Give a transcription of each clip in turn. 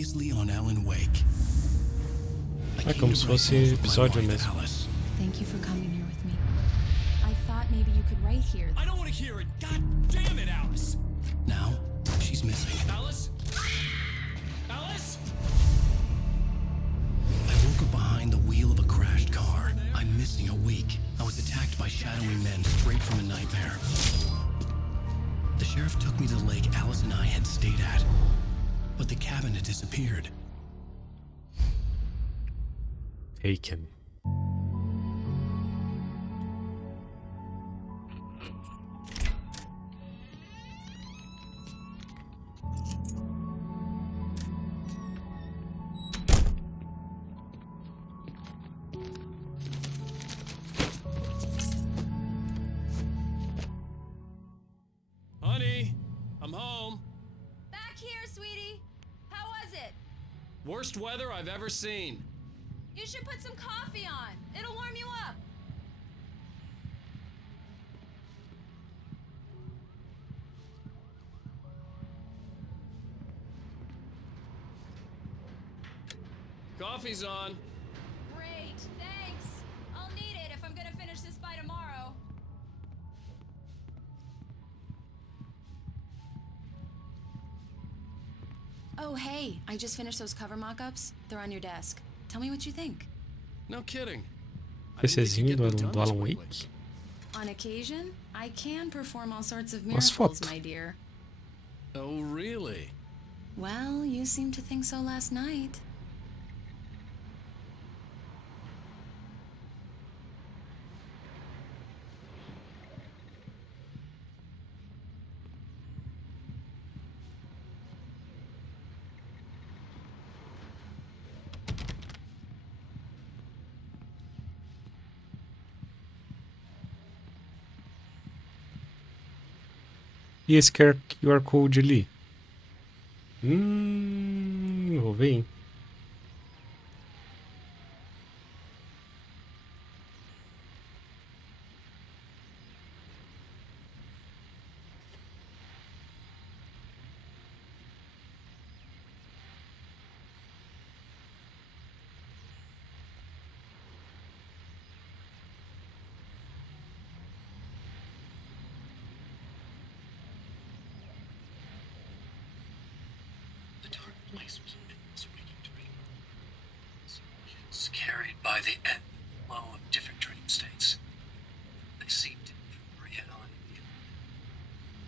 Previously on Alan Wake. É como se fosse episódio mesmo. Thank you for coming here with me. I thought maybe you could write here. I don't want to hear it. God damn it, Alice. Now, she's missing. Alice? Alice? I woke up behind the wheel of a crashed car. I'm missing a week. I was attacked by shadowy men straight from a nightmare. The sheriff took me to the lake Alice and I had stayed at. But the cabin had disappeared. Taken. Honey, I'm home. Back here, sweetie. How was it? Worst weather I've ever seen. You should put some coffee on. It'll warm you up. Coffee's on. Great, thanks. I'll need it if I'm gonna finish this by tomorrow. Oh, hey, I just finished those cover mock-ups. They're on your desk. Tell me what you think. No kidding. PCzinho do Alan Wake. On occasion, I can perform all sorts of Umas miracles, fotos. my dear. Oh, really? Well, you seemed to think so last night. E esse QR Code ali? Vou ver, hein? Place was in this waking dream. It's carried by the ebb and flow of different dream states. They seemed from reality beyond.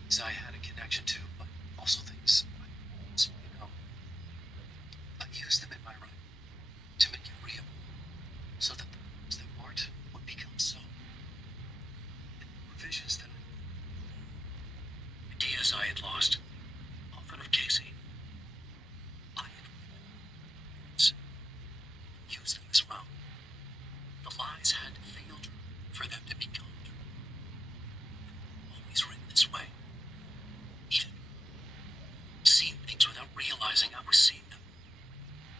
Things I had a connection to, but also things I didn't know. I used them in my writing to make it real, so that the parts that weren't would become so. And the revisions that ideas I had lost, often of Casey. Use them as well. The lies had to feel true for them to become true. Always written this way. Even seeing things without realizing I was seeing them.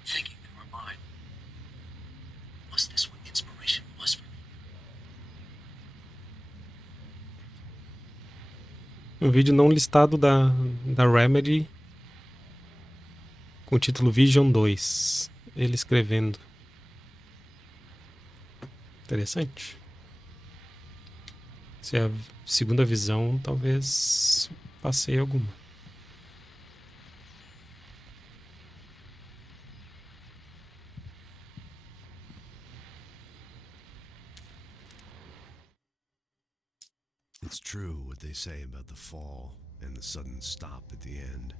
Thinking they were mine. Was this what inspiration was for me? Um vídeo não listado da Remedy com o título Vision 2. Ele escrevendo. Interessante. Se é a segunda visão, talvez passei alguma. It's true what they say about the fall and the sudden stop at the end.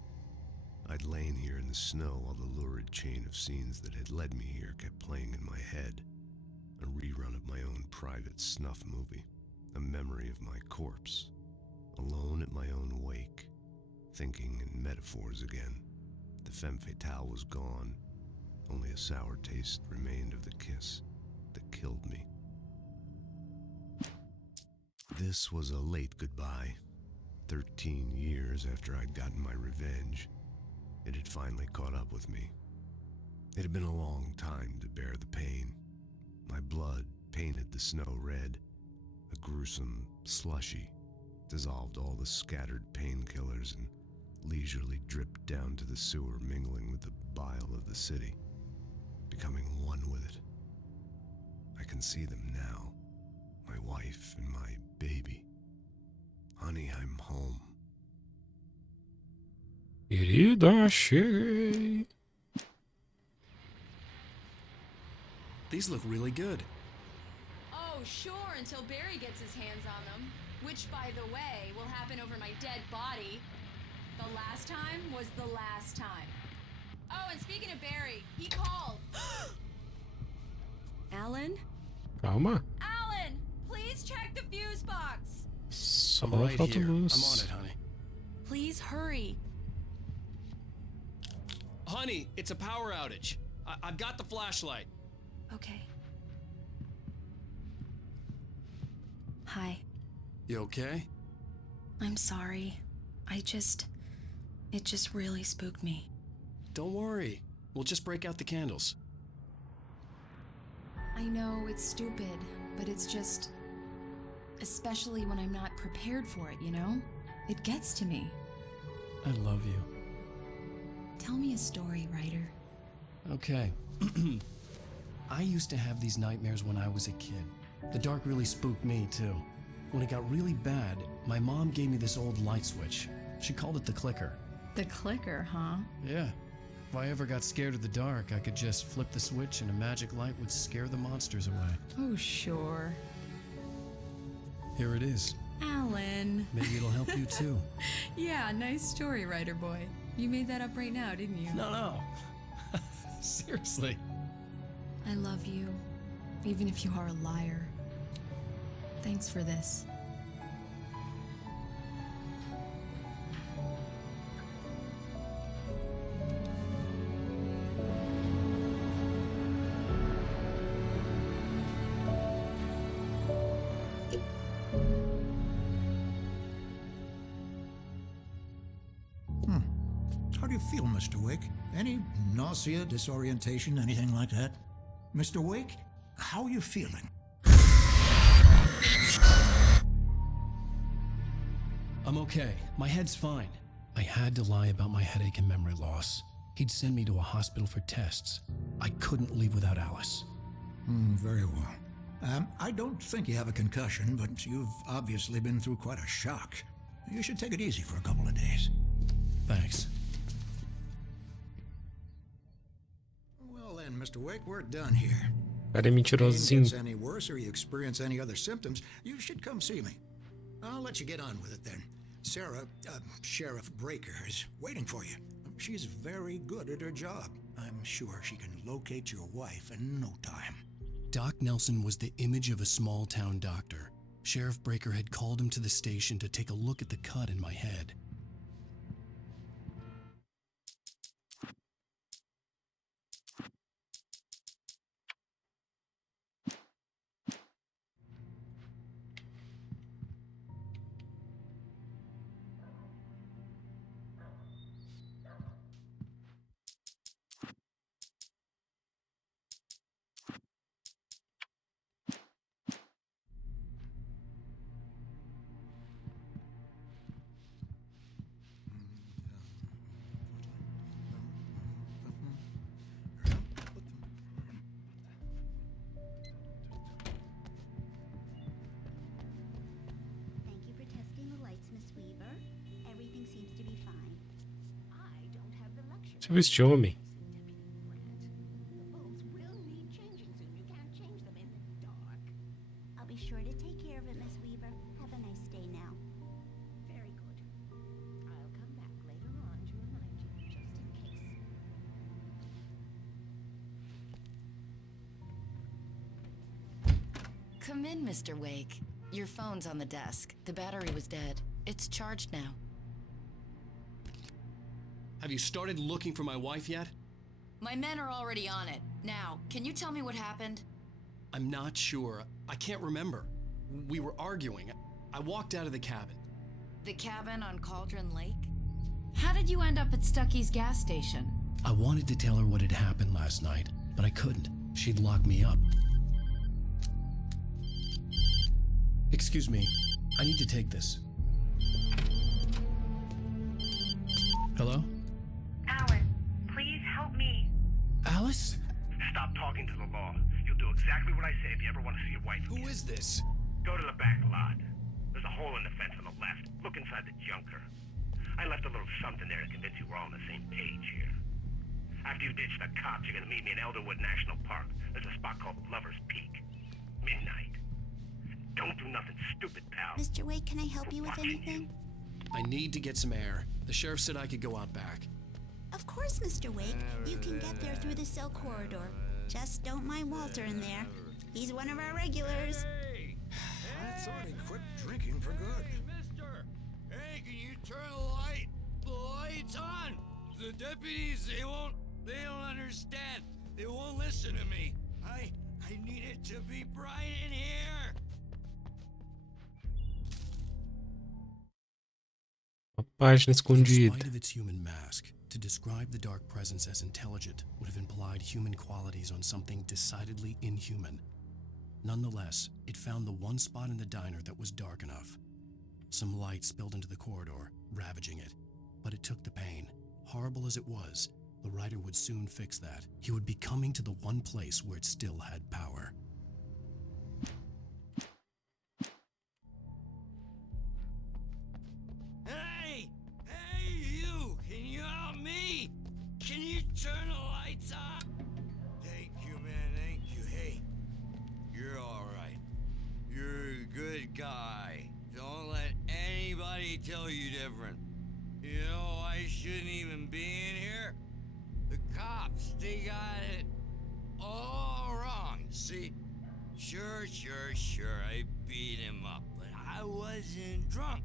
I'd lain here in the snow while the lurid chain of scenes that had led me here kept playing in my head. A rerun of my own private snuff movie. A memory of my corpse. Alone at my own wake. Thinking in metaphors again. The femme fatale was gone. Only a sour taste remained of the kiss that killed me. This was a late goodbye. 13 years after I'd gotten my revenge. It had finally caught up with me. It had been a long time to bear the pain. My blood painted the snow red, a gruesome slushy, dissolved all the scattered painkillers and leisurely dripped down to the sewer, mingling with the bile of the city, becoming one with it. I can see them now, my wife and my baby. Honey, I'm home. Querida, cheguei. These look really good. Oh, sure, until Barry gets his hands on them. Which, by the way, will happen over my dead body. The last time was the last time. Oh, and speaking of Barry, he called. Alan? Calma. Alan! Please check the fuse box! Só I'm right falta here. I'm luz. on it, honey. Please hurry. Honey, it's a power outage. I've got the flashlight. Okay. Hi. You okay? I'm sorry. It just really spooked me. Don't worry. We'll just break out the candles. I know it's stupid, but it's just... Especially when I'm not prepared for it, you know? It gets to me. I love you. Tell me a story, writer. Okay. I used to have these nightmares when I was a kid. The dark really spooked me, too. When it got really bad, my mom gave me this old light switch. She called it the clicker. The clicker, huh? Yeah. If I ever got scared of the dark, I could just flip the switch and a magic light would scare the monsters away. Oh, sure. Here it is. Alan. Maybe it'll help you, too. Yeah, nice story, writer boy. You made that up right now, didn't you? No. Seriously. I love you, even if you are a liar. Thanks for this. How do you feel, Mr. Wake? Any nausea, disorientation, anything like that? Mr. Wake, how are you feeling? I'm okay. My head's fine. I had to lie about my headache and memory loss. He'd send me to a hospital for tests. I couldn't leave without Alice. Very well. I don't think you have a concussion, but you've obviously been through quite a shock. You should take it easy for a couple of days. Thanks. Well then, Mr. Wake, we're done here. Cara, é If mentirosinho. gets any worse or you experience any other symptoms, you should come see me. I'll let you get on with it then. Sarah, Sheriff Breaker, is waiting for you. She's very good at her job. I'm sure she can locate your wife in no time. Doc Nelson was the image of a small-town doctor. Sheriff Breaker had called him to the station to take a look at the cut in my head. Thank you for testing the lights, Miss Weaver. Everything seems to be fine. I don't have the luxury. Você viu este homem? The bulbs will need changing soon. You can't change them in the dark. I'll be sure to take care of it, Miss Weaver. Have a nice day now. Very good. I'll come back later on to remind you, just in case. Come in, Mr. Wake. Your phone's on the desk. The battery was dead. It's charged now. Have you started looking for my wife yet? My men are already on it. Now, can you tell me what happened? I'm not sure. I can't remember. We were arguing. I walked out of the cabin. The cabin on Cauldron Lake? How did you end up at Stucky's gas station? I wanted to tell her what had happened last night, but I couldn't. She'd locked me up. Excuse me. I need to take this. Hello? Alan, please help help me. Alice? Stop talking to the law. You'll do exactly what I say if you ever want to see your wife again. Who is this? Go to the back lot. There's a hole in the fence on the left. Look inside the junker. I left a little something there to convince you we're all on the same page here. After you ditch the cops, you're gonna meet me in Elderwood National Park. There's a spot called Lover's Peak. Midnight. Don't do nothing stupid, pal. Mr. Wake, can I help you with anything? I need to get some air. The sheriff said I could go out back. Of course, Mr. Wake. You can get there through the cell corridor. Just don't mind Walter in there. He's one of our regulars. I thought he quit drinking for good. Mister! Hey, can you turn the light? The light's on! The deputies, they don't understand. They won't listen to me. I need it to be bright in here. Uma página In escondida. spite of its human mask, to describe the dark presence as intelligent would have implied human qualities on something decidedly inhuman. Nonetheless, it found the one spot in the diner that was dark enough. Some light spilled into the corridor, ravaging it. But it took the pain. Horrible as it was, the writer would soon fix that. He would be coming to the one place where it still had power. Hey! Hey, you! Can you help me? Can you turn the lights on? Thank you, man. Thank you. Hey, you're all right. You're a good guy. Don't let anybody tell you different. You know, I shouldn't even be in here. The cops, they got it all wrong. See, sure, I beat him up, but I wasn't drunk.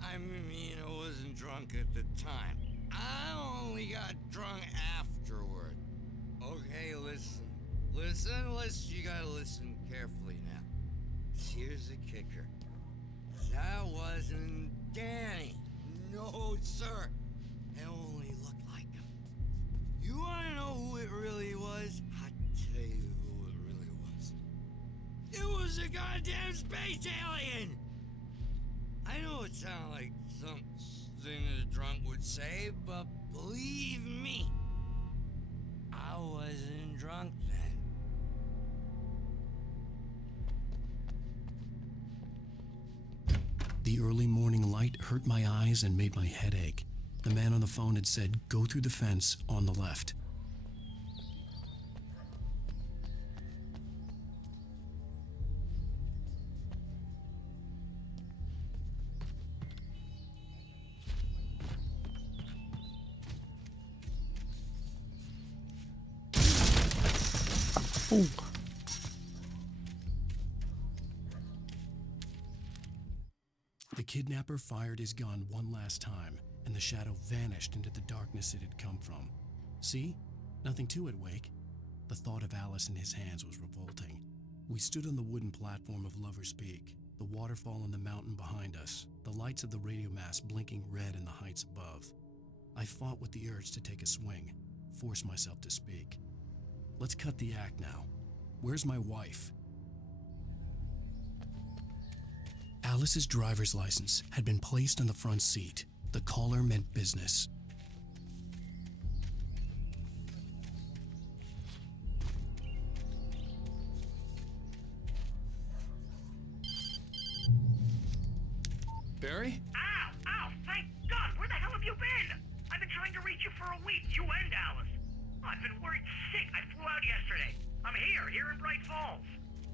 I mean, I wasn't drunk at the time. I only got drunk afterward. Okay, listen. You gotta listen carefully now. Here's the kicker. That wasn't Danny. No, sir. It only looked like him. You wanna know who it really was? I'll tell you who it really was. It was a goddamn space alien! I know it sounds like something that a drunk would say, but believe me, I wasn't drunk then. The early morning light hurt my eyes and made my head ache. The man on the phone had said, "Go through the fence on the left." Oh, The kidnapper fired his gun one last time, and the shadow vanished into the darkness it had come from. See? Nothing to it, Wake. The thought of Alice in his hands was revolting. We stood on the wooden platform of Lover's Peak, the waterfall on the mountain behind us, the lights of the radio mast blinking red in the heights above. I fought with the urge to take a swing, force myself to speak. Let's cut the act now. Where's my wife? Alice's driver's license had been placed on the front seat. The caller meant business. Barry? Ow! Thank God! Where the hell have you been? I've been trying to reach you for a week, you and Alice. I've been worried sick. I flew out yesterday. I'm here in Bright Falls.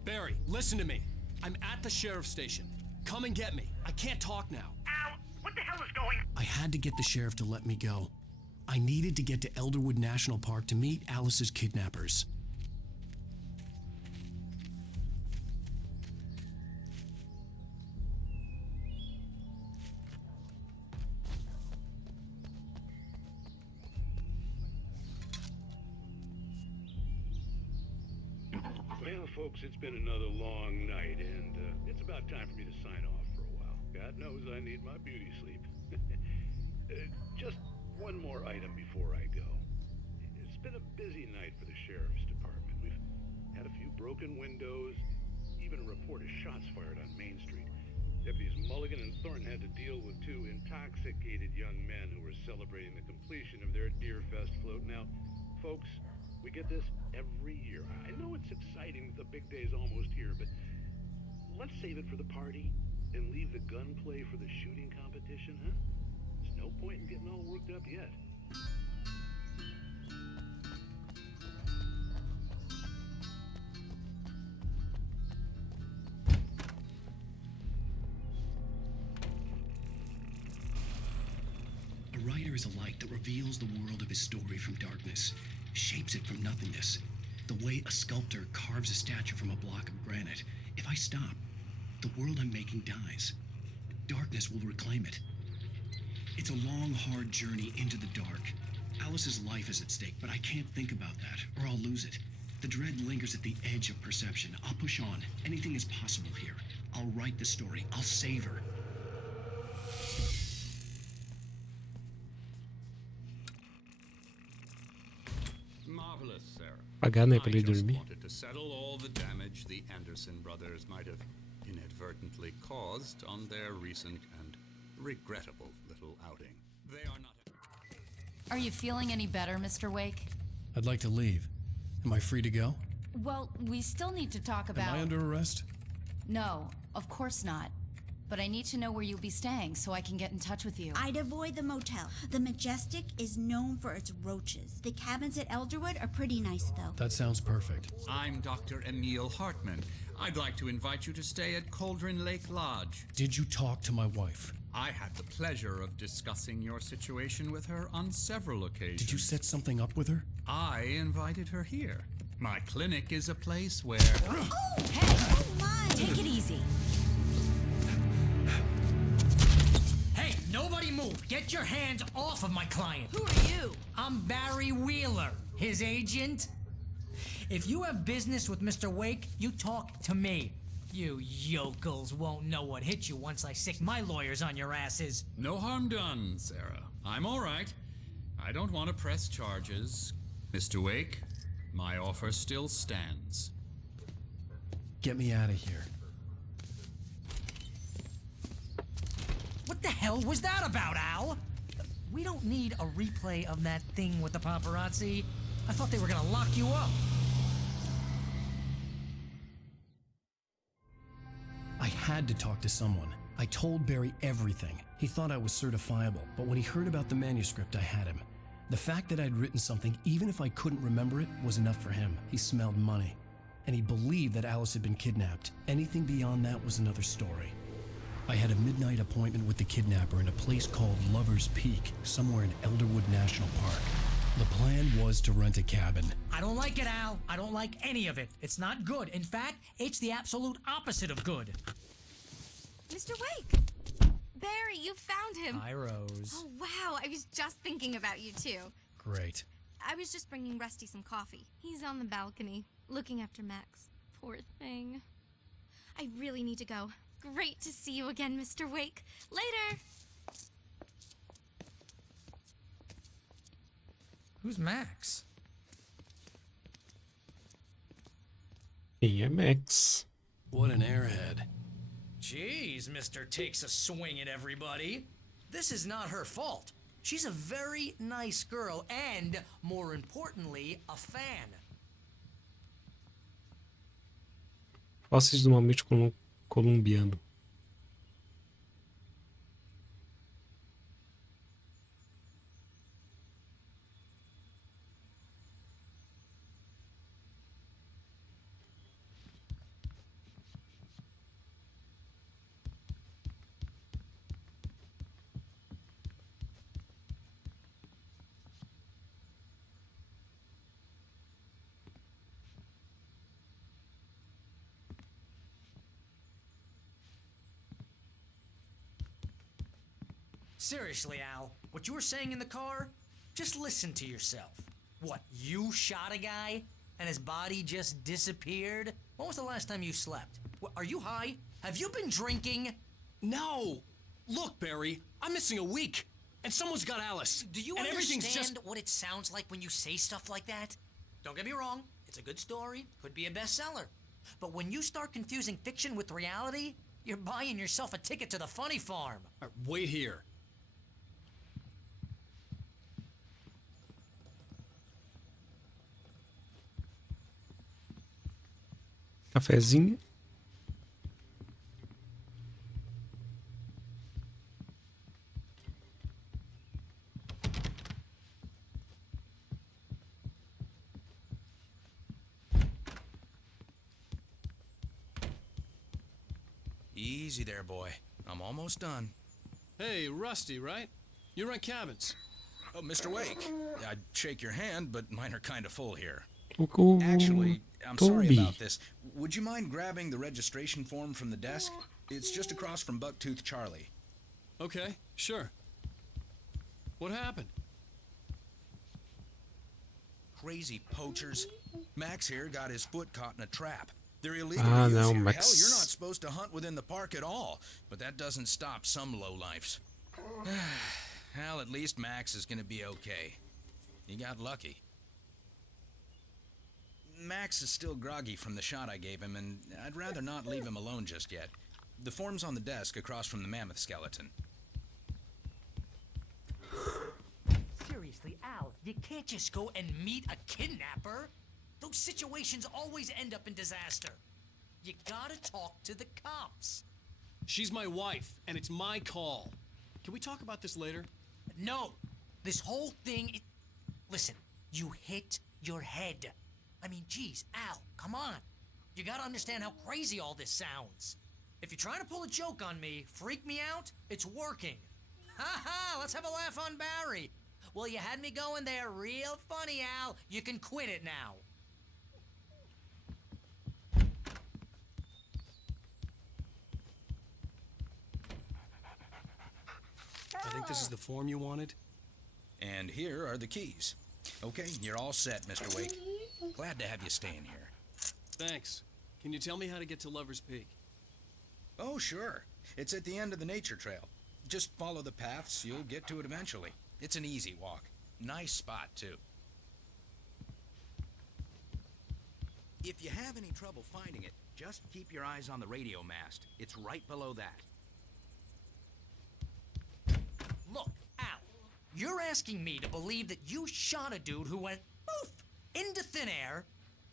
Barry, listen to me. I'm at the sheriff's station. Come and get me. I can't talk now. Al, what the hell is going on? I had to get the sheriff to let me go. I needed to get to Elderwood National Park to meet Alice's kidnappers. Well, folks, it's been another long night, and it's about time for me to sign off for a while. God knows I need my beauty sleep. Just one more item before I go. It's been a busy night for the sheriff's department. We've had a few broken windows, even a report of shots fired on Main Street. Deputies Mulligan and Thornton had to deal with two intoxicated young men who were celebrating the completion of their Deer Fest float. Now, Folks, we get this every year. I know it's exciting that the big day's almost here, but let's save it for the party and leave the gunplay for the shooting competition, huh? There's no point in getting all worked up yet. A writer is a light that reveals the world of his story from darkness, shapes it from nothingness. The way a sculptor carves a statue from a block of granite. If I stop, the world I'm making dies. Darkness will reclaim it. It's a long, hard journey into the dark. Alice's life is at stake, but I can't think about that, or I'll lose it. The dread lingers at the edge of perception. I'll push on. Anything is possible here. I'll write the story. I'll save her. Marvelous, Sarah. Pagar, né, I pra ele just dormir. wanted to settle all the damage the Anderson brothers might have inadvertently caused on their recent and regrettable little outing. They are not... Are you feeling any better, Mr. Wake? I'd like to leave. Am I free to go? Well, we still need to talk about... Am I under arrest? No, of course not. But I need to know where you'll be staying so I can get in touch with you. I'd avoid the motel. The Majestic is known for its roaches. The cabins at Elderwood are pretty nice, though. That sounds perfect. I'm Dr. Emil Hartman. I'd like to invite you to stay at Cauldron Lake Lodge. Did you talk to my wife? I had the pleasure of discussing your situation with her on several occasions. Did you set something up with her? I invited her here. My clinic is a place where... Oh, hey! Oh, my! Take it easy. Hey, nobody move! Get your hands off of my client! Who are you? I'm Barry Wheeler, his agent. If you have business with Mr. Wake, you talk to me. You yokels won't know what hit you once I sick my lawyers on your asses. No harm done, Sarah. I'm all right. I don't want to press charges. Mr. Wake, my offer still stands. Get me out of here. What the hell was that about, Al? We don't need a replay of that thing with the paparazzi. I thought they were gonna lock you up. I had to talk to someone. I told Barry everything. He thought I was certifiable, but when he heard about the manuscript, I had him. The fact that I'd written something, even if I couldn't remember it, was enough for him. He smelled money. And he believed that Alice had been kidnapped. Anything beyond that was another story. I had a midnight appointment with the kidnapper in a place called Lover's Peak, somewhere in Elderwood National Park. The plan was to rent a cabin. I don't like it, Al. I don't like any of it. It's not good. In fact, it's the absolute opposite of good. Mr. Wake! Barry, you found him. Hi, Rose. Oh, wow. I was just thinking about you, too. Great. I was just bringing Rusty some coffee. He's on the balcony, looking after Max. Poor thing. I really need to go. Great to see you again, Mr. Wake. Later! Who's Max? Quem é Max? What an airhead. Jeez, Mr. Takes a swing at everybody. This is not her fault. She's a very nice girl and, more importantly, a fan. Fósseis do mamute colombiano. Seriously, Al, what you were saying in the car? Just listen to yourself. What, you shot a guy and his body just disappeared? When was the last time you slept? Are you high? Have you been drinking? No! Look, Barry, I'm missing a week, and someone's got Alice. Do you and everything's understand just... what it sounds like when you say stuff like that? Don't get me wrong, it's a good story, could be a bestseller. But when you start confusing fiction with reality, you're buying yourself a ticket to the funny farm. Wait here. Cafezinho. Easy there, boy. I'm almost done. Hey, Rusty, right? You rent cabins. Oh, Mr. Wake. I'd shake your hand, but mine are kind of full here. O Actually, I'm sorry Toby. about this. Would you mind grabbing the registration form from the desk? It's just across from Bucktooth Charlie. Okay, sure. What happened? Crazy poachers. Max here got his foot caught in a trap. They're illegal Ah, to use não, here. Max. Hell, you're not supposed to hunt within the park at all, but that doesn't stop some lowlifes. Well, at least Max is gonna be okay. He got lucky. Max is still groggy from the shot I gave him, and I'd rather not leave him alone just yet. The form's on the desk across from the mammoth skeleton. Seriously, Al, you can't just go and meet a kidnapper. Those situations always end up in disaster. You gotta talk to the cops. She's my wife, and it's my call. Can we talk about this later? No, this whole thing. Listen, you hit your head. I mean, geez, Al, come on. You gotta understand how crazy all this sounds. If you're trying to pull a joke on me, freak me out, it's working. Ha ha, let's have a laugh on Barry. Well, you had me going there real funny, Al. You can quit it now. I think this is the form you wanted. And here are the keys. Okay, you're all set, Mr. Wake. Glad to have you staying here. Thanks. Can you tell me how to get to Lover's Peak? Oh, sure. It's at the end of the nature trail. Just follow the paths, you'll get to it eventually. It's an easy walk. Nice spot, too. If you have any trouble finding it, just keep your eyes on the radio mast. It's right below that. Look, Al, you're asking me to believe that you shot a dude who went poof into thin air,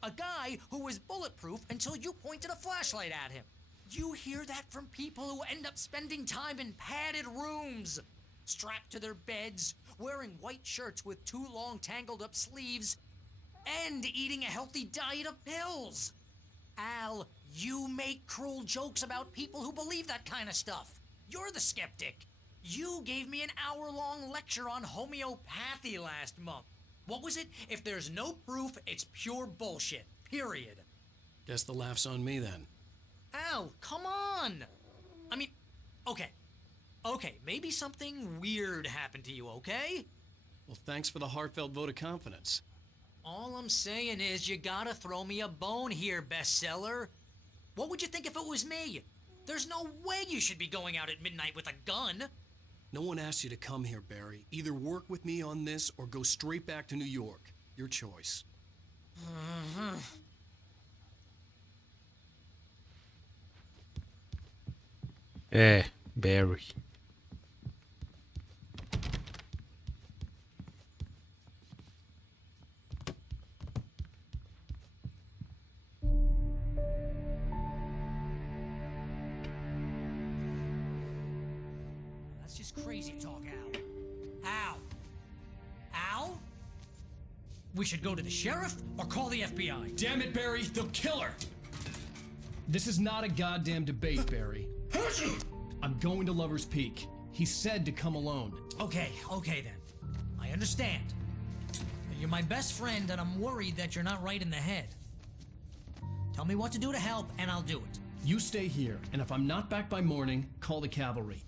a guy who was bulletproof until you pointed a flashlight at him. You hear that from people who end up spending time in padded rooms, strapped to their beds, wearing white shirts with too long tangled up sleeves, and eating a healthy diet of pills. Al, you make cruel jokes about people who believe that kind of stuff. You're the skeptic. You gave me an hour-long lecture on homeopathy last month. What was it? If there's no proof, it's pure bullshit. Period. Guess the laugh's on me then. Al, come on! I mean, okay, maybe something weird happened to you, okay? Well, thanks for the heartfelt vote of confidence. All I'm saying is you gotta throw me a bone here, bestseller. What would you think if it was me? There's no way you should be going out at midnight with a gun. No one asked you to come here, Barry. Either work with me on this or go straight back to New York. Your choice. É, Barry. That's just crazy talk, Al. Al? Al? We should go to the sheriff or call the FBI. Damn it, Barry, they'll kill her! This is not a goddamn debate, Barry. I'm going to Lover's Peak. He said to come alone. Okay then. I understand. You're my best friend, and I'm worried that you're not right in the head. Tell me what to do to help, and I'll do it. You stay here, and if I'm not back by morning, call the cavalry.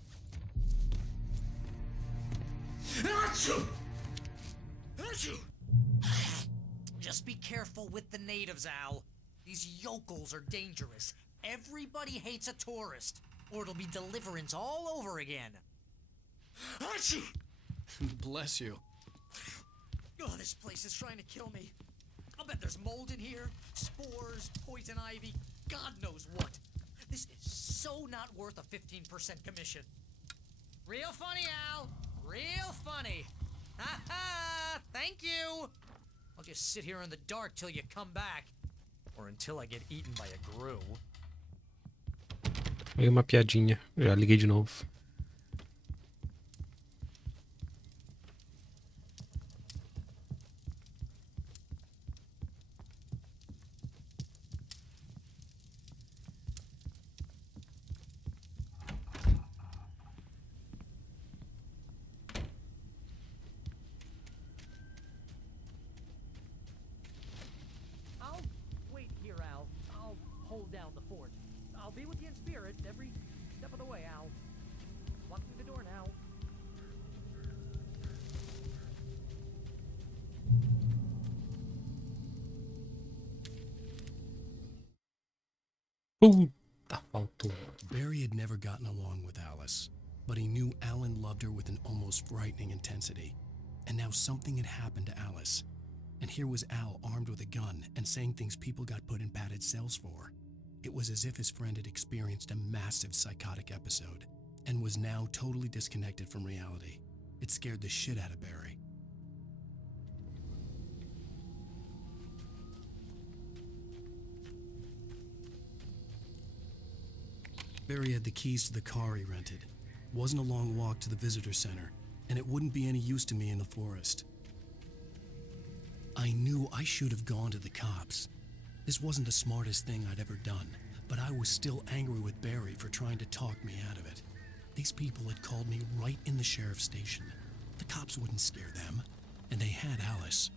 Just be careful with the natives, Al. These yokels are dangerous. Everybody hates a tourist, or it'll be deliverance all over again. Bless you. Oh, this place is trying to kill me. I'll bet there's mold in here, spores, poison ivy, God knows what. This is so not worth a 15% commission. Real funny, Al. Real funny. Ha ha! Thank you. I'll just sit here in the dark till you come back. Or until I get eaten by a grue. Aí uma piadinha. Já liguei de novo. I'll wait here, Al. I'll hold down the fort. I'll be with you in spirit every step of the way, Al. Walk through the door now. Puta, faltou. Barry had never gotten along with Alice, but he knew Alan loved her with an almost frightening intensity. And now something had happened to Alice. And here was Al armed with a gun and saying things people got put in padded cells for. It was as if his friend had experienced a massive psychotic episode and was now totally disconnected from reality. It scared the shit out of Barry. Barry had the keys to the car he rented. Wasn't a long walk to the visitor center, and it wouldn't be any use to me in the forest. I knew I should have gone to the cops. This wasn't the smartest thing I'd ever done, but I was still angry with Barry for trying to talk me out of it. These people had called me right in the sheriff's station. The cops wouldn't scare them, and they had Alice.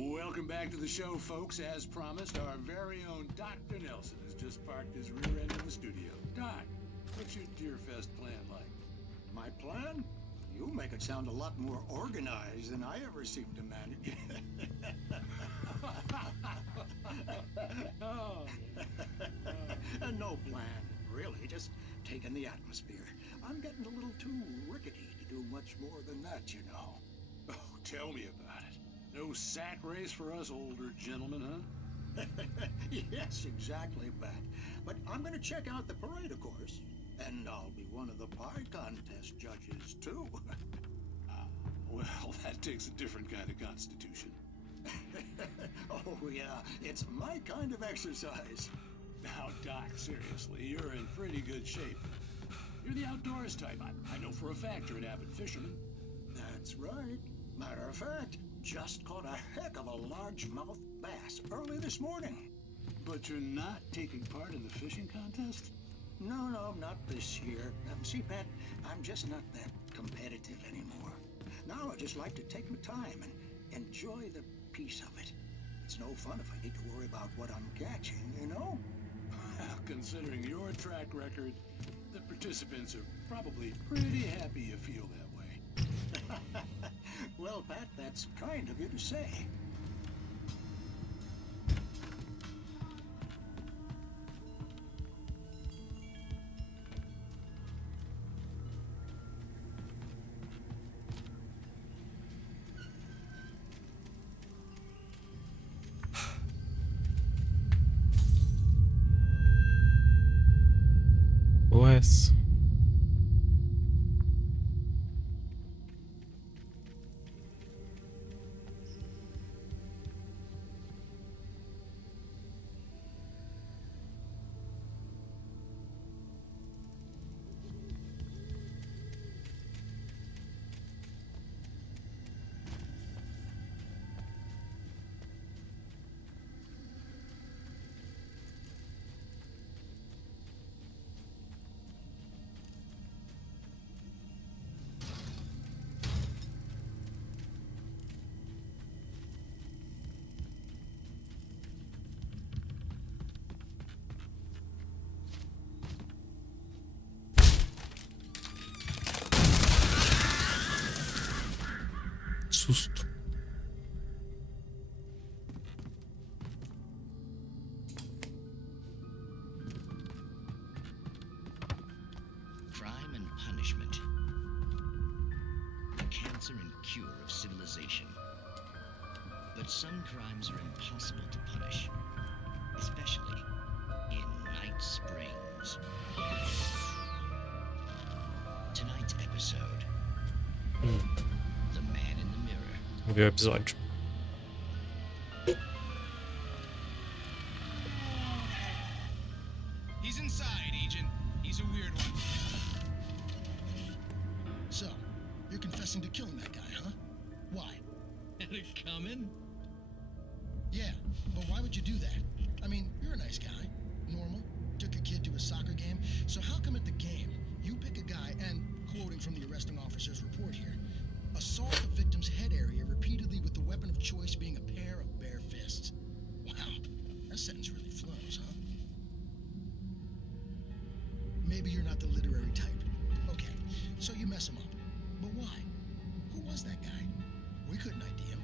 Welcome back to the show, folks. As promised, our very own Dr. Nelson has just parked his rear end in the studio. Doc, what's your Deerfest plan like? My plan? You make it sound a lot more organized than I ever seem to manage. No plan, really. Just taking the atmosphere. I'm getting a little too rickety to do much more than that, you know. Oh, tell me about it. No sack race for us older gentlemen, huh? Yes, exactly, Pat. But I'm going to check out the parade, of course. And I'll be one of the pie contest judges, too. Well, that takes a different kind of constitution. Oh, yeah. It's my kind of exercise. Now, Doc, seriously, you're in pretty good shape. You're the outdoors type. I know for a fact you're an avid fisherman. That's right. Matter of fact, just caught a heck of a largemouth bass early this morning. But you're not taking part in the fishing contest? No, not this year. See, Pat, I'm just not that competitive anymore. Now I just like to take my time and enjoy the peace of it. It's no fun if I need to worry about what I'm catching, you know? Considering your track record, the participants are probably pretty happy you feel that way. Well, Pat, that's kind of you to say. OS. Susto. punishment. The cancer and cure of civilization. But some crimes are impossible to punish, especially in Night Springs. Tonight's episode, The Man in the Mirror. Vamos ver o episódio. He's inside, Agent. He's a weird one. So, you're confessing to killing that guy, huh? Why? Had it coming? Yeah, but why would you do that? I mean, you're a nice guy. Normal. Took a kid to a soccer game. So how come at the game, you pick a guy and, quoting from the arresting officer's report here, assault the victim's head area repeatedly with the weapon of choice being a pair of bare fists? Wow, that sentence really flows, huh? Maybe you're not the literary type. Okay, so you mess him up. But why? Who was that guy? We couldn't ID him.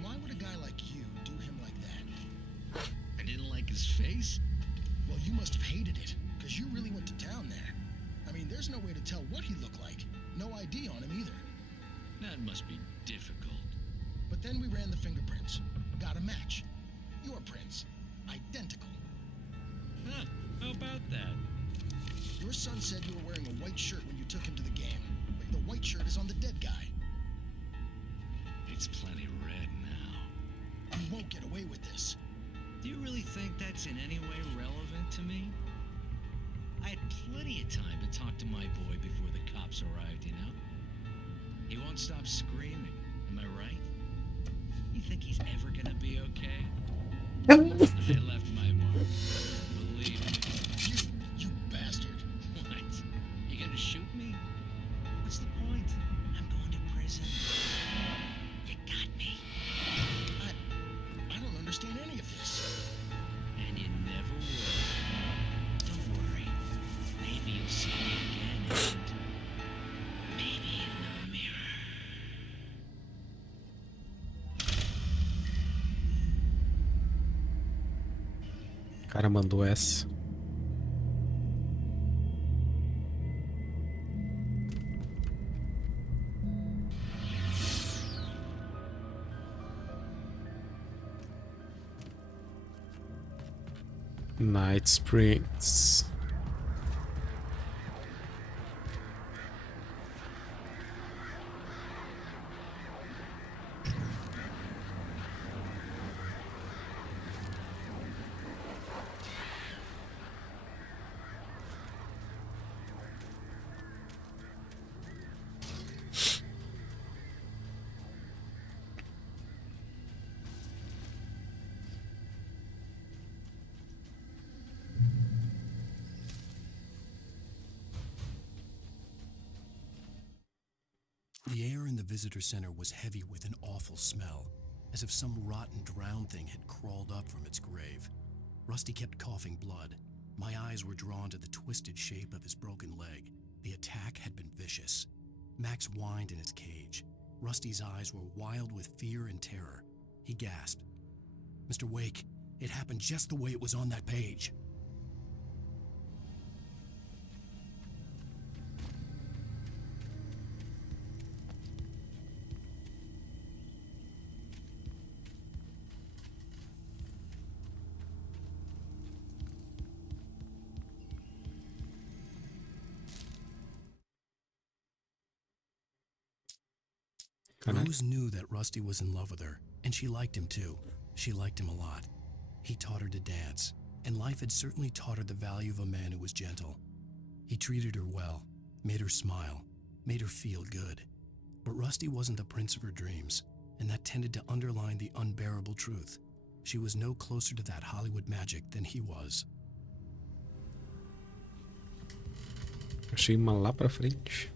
Why would a guy like you do him like that? I didn't like his face? Well, you must have hated it, because you really went to town there. I mean, there's no way to tell what he looked like. No ID on him either. That must be difficult. But then we ran the fingerprints. Got a match. Your prints. Identical. Huh, how about that? Your son said you were wearing a white shirt when you took him to the game. But the white shirt is on the dead guy. It's plenty red now. You won't get away with this. Do you really think that's in any way relevant to me? I had plenty of time to talk to my boy before the cops arrived, you know? He won't stop screaming, am I right? You think he's ever gonna be okay? I left my mark. Believe me. You bastard. What? You gonna shoot me? What's the point? I'm going to prison. You got me. I don't understand any of this. And you never will. Don't worry. Maybe you'll see me again, Agent. Maybe in the mirror. O cara mandou essa. Night Springs. The air in the visitor center was heavy with an awful smell, as if some rotten drowned thing had crawled up from its grave. Rusty kept coughing blood. My eyes were drawn to the twisted shape of his broken leg. The attack had been vicious. Max whined in his cage. Rusty's eyes were wild with fear and terror. He gasped. "Mr. Wake, it happened just the way it was on that page." Rose knew that Rusty was in love with her, and she liked him too. She liked him a lot. He taught her to dance, and life had certainly taught her the value of a man who was gentle. He treated her well, made her smile, made her feel good. But Rusty wasn't the prince of her dreams, and that tended to underline the unbearable truth. She was no closer to that Hollywood magic than he was. Achei uma lá pra frente.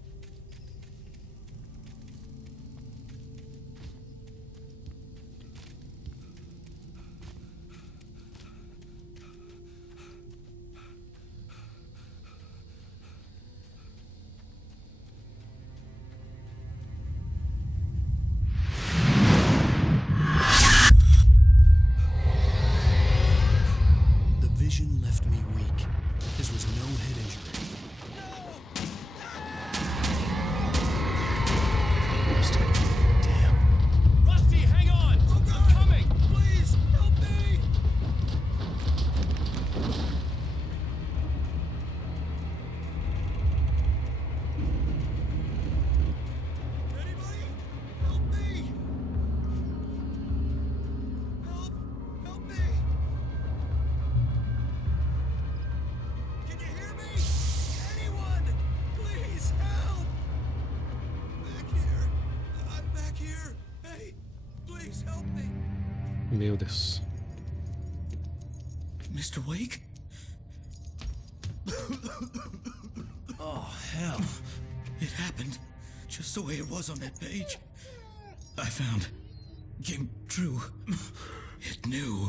The vision left me weak. This was no head injury. Meu Deus. Mr. Wake? Oh, hell. It happened just the way it was on that page. I found. Came true. It knew.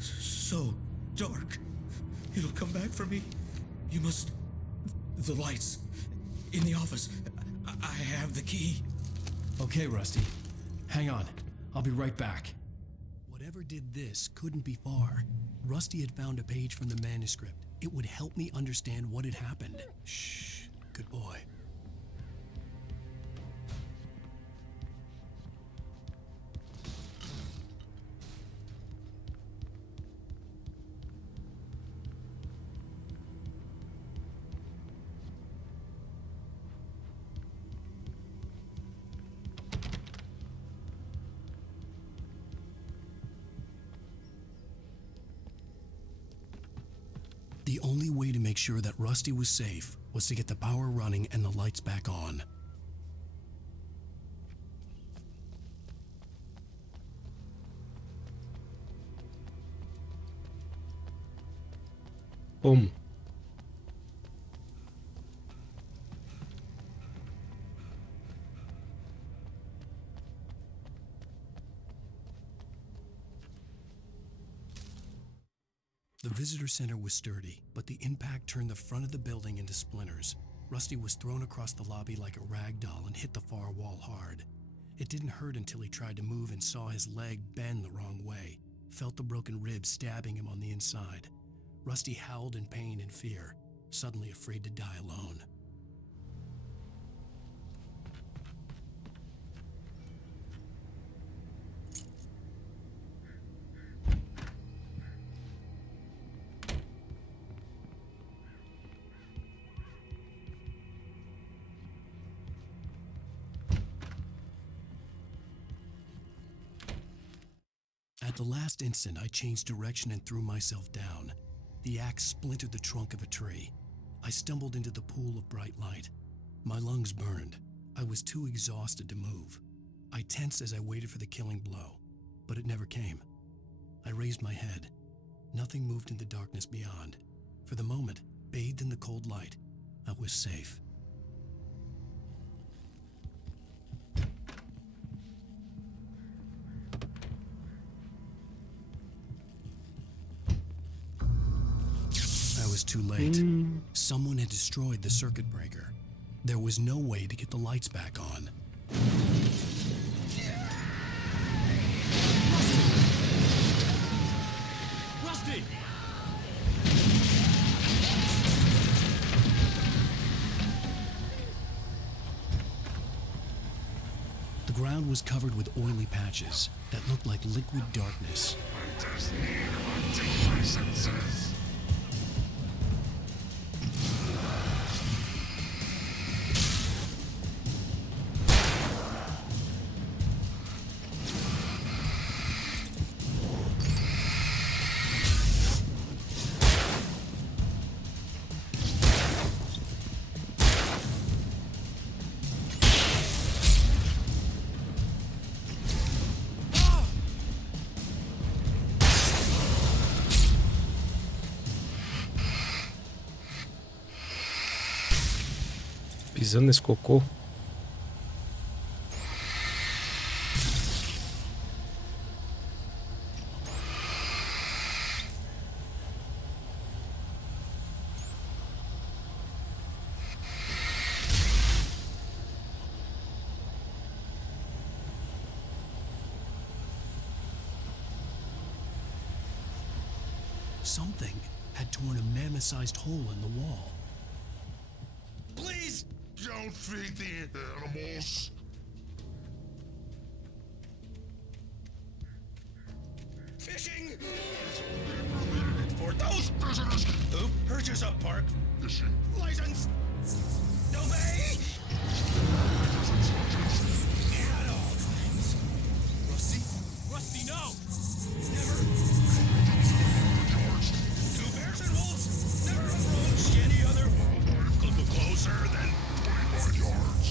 So dark. It'll come back for me. You must. The lights. In the office. I have the key. Okay, Rusty. Hang on. I'll be right back. Whatever did this couldn't be far. Rusty had found a page from the manuscript. It would help me understand what had happened. Shh. Good boy. The only way to make sure that Rusty was safe was to get the power running and the lights back on. Boom. The visitor center was sturdy, but the impact turned the front of the building into splinters. Rusty was thrown across the lobby like a rag doll and hit the far wall hard. It didn't hurt until he tried to move and saw his leg bend the wrong way, felt the broken ribs stabbing him on the inside. Rusty howled in pain and fear, suddenly afraid to die alone. At the last instant, I changed direction and threw myself down. The axe splintered the trunk of a tree. I stumbled into the pool of bright light. My lungs burned. I was too exhausted to move. I tensed as I waited for the killing blow, but it never came. I raised my head. Nothing moved in the darkness beyond. For the moment, bathed in the cold light, I was safe. I was too late. Someone had destroyed the circuit breaker. There was no way to get the lights back on. Rusty! The ground was covered with oily patches that looked like liquid darkness. I just need to take my senses. Pisando nesse cocô. Something had torn a mammoth-sized hole in the wall. Please don't feed the animals. Fishing! For those prisoners who purchase a park fishing license. No pay! At all times. Rusty? Rusty, no! Never! Two bears and wolves never approached any other wildlife closer than 25 yards.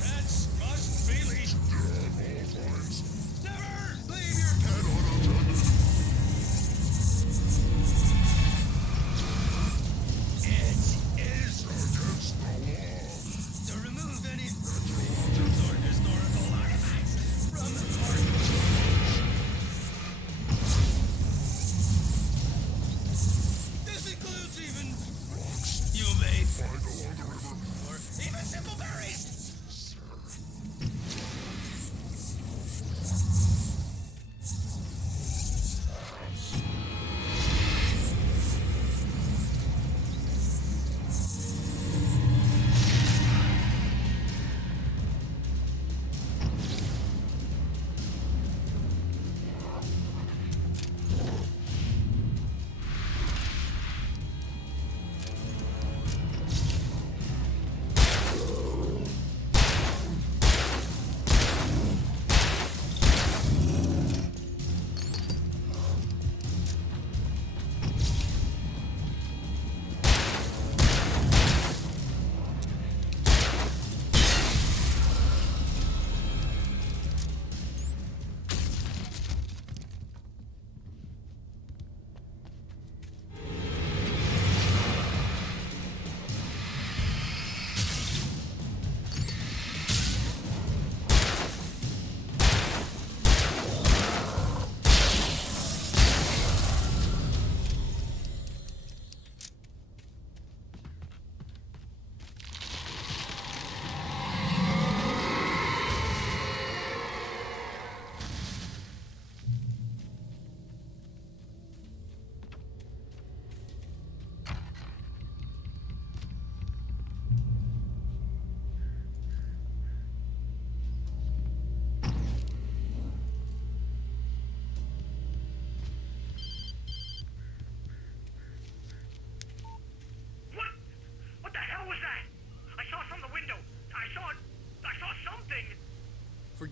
Pets must be leashed. Dead all times. Never leave your pet on a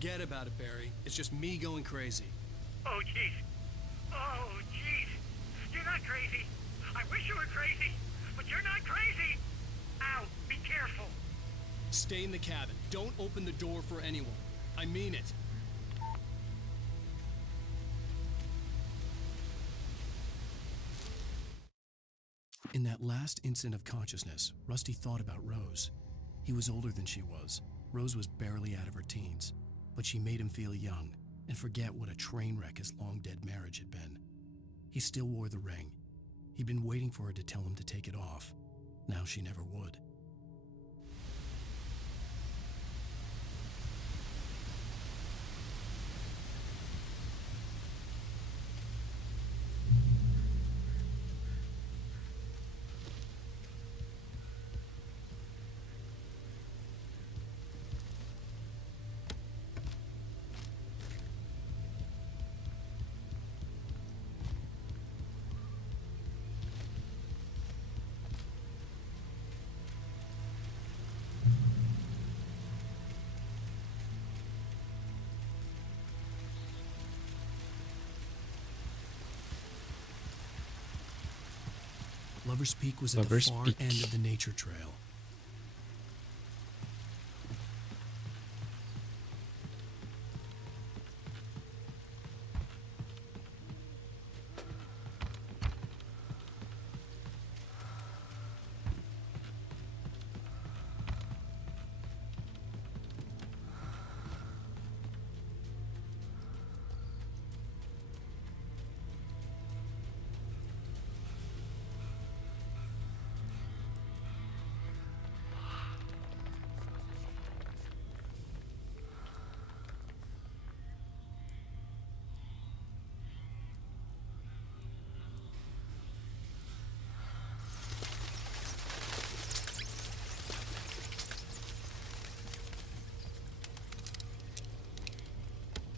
Forget about it, Barry. It's just me going crazy. Oh, jeez. Oh, jeez. You're not crazy. I wish you were crazy, but you're not crazy. Al, be careful. Stay in the cabin. Don't open the door for anyone. I mean it. In that last instant of consciousness, Rusty thought about Rose. He was older than she was. Rose was barely out of her teens, but she made him feel young and forget what a train wreck his long-dead marriage had been. He still wore the ring. He'd been waiting for her to tell him to take it off. Now she never would. Lover's Peak was at the far end of the nature trail.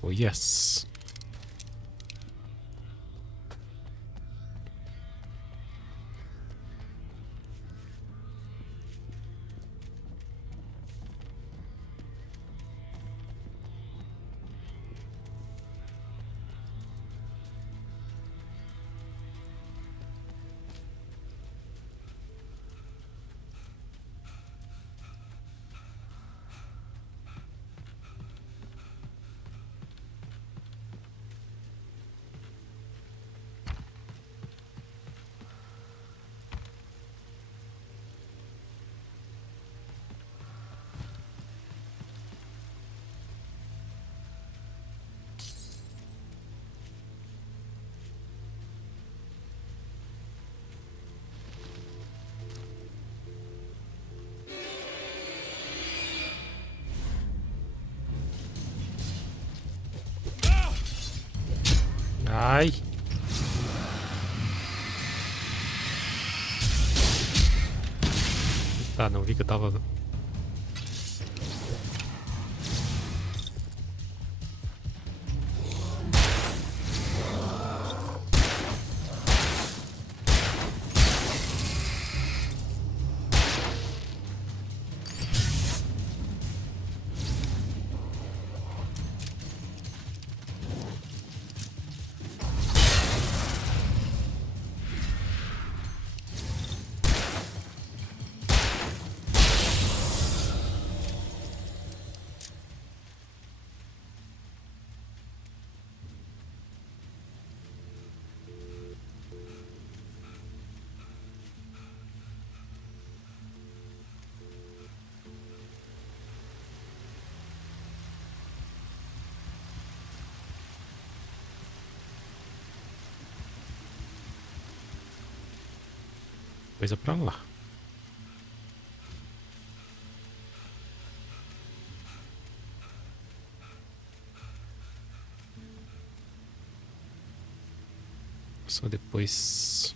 Oh, yes. Ay. Ah, não vi que eu tava. Coisa pra lá. Só depois.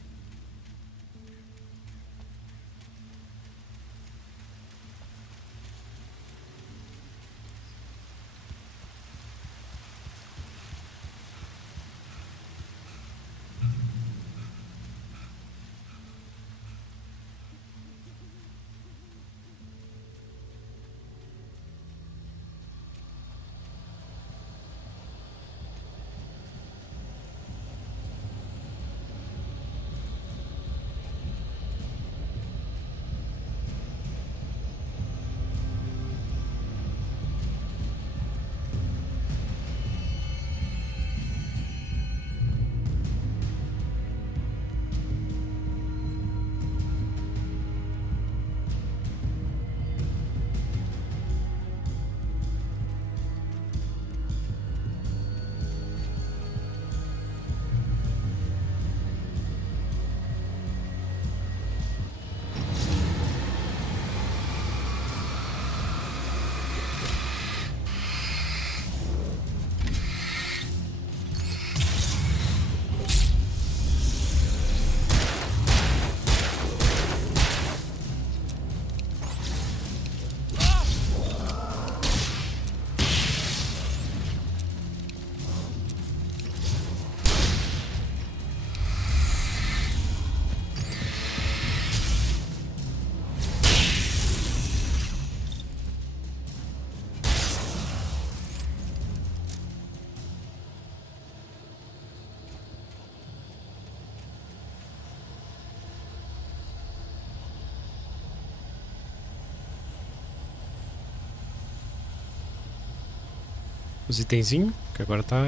os itenzinhos, que agora tá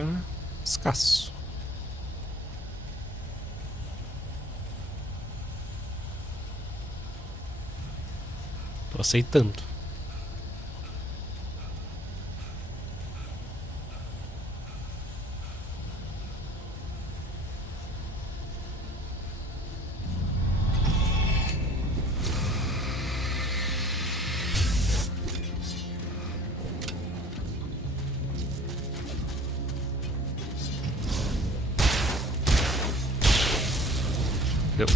escasso. Tô aceitando. Deu.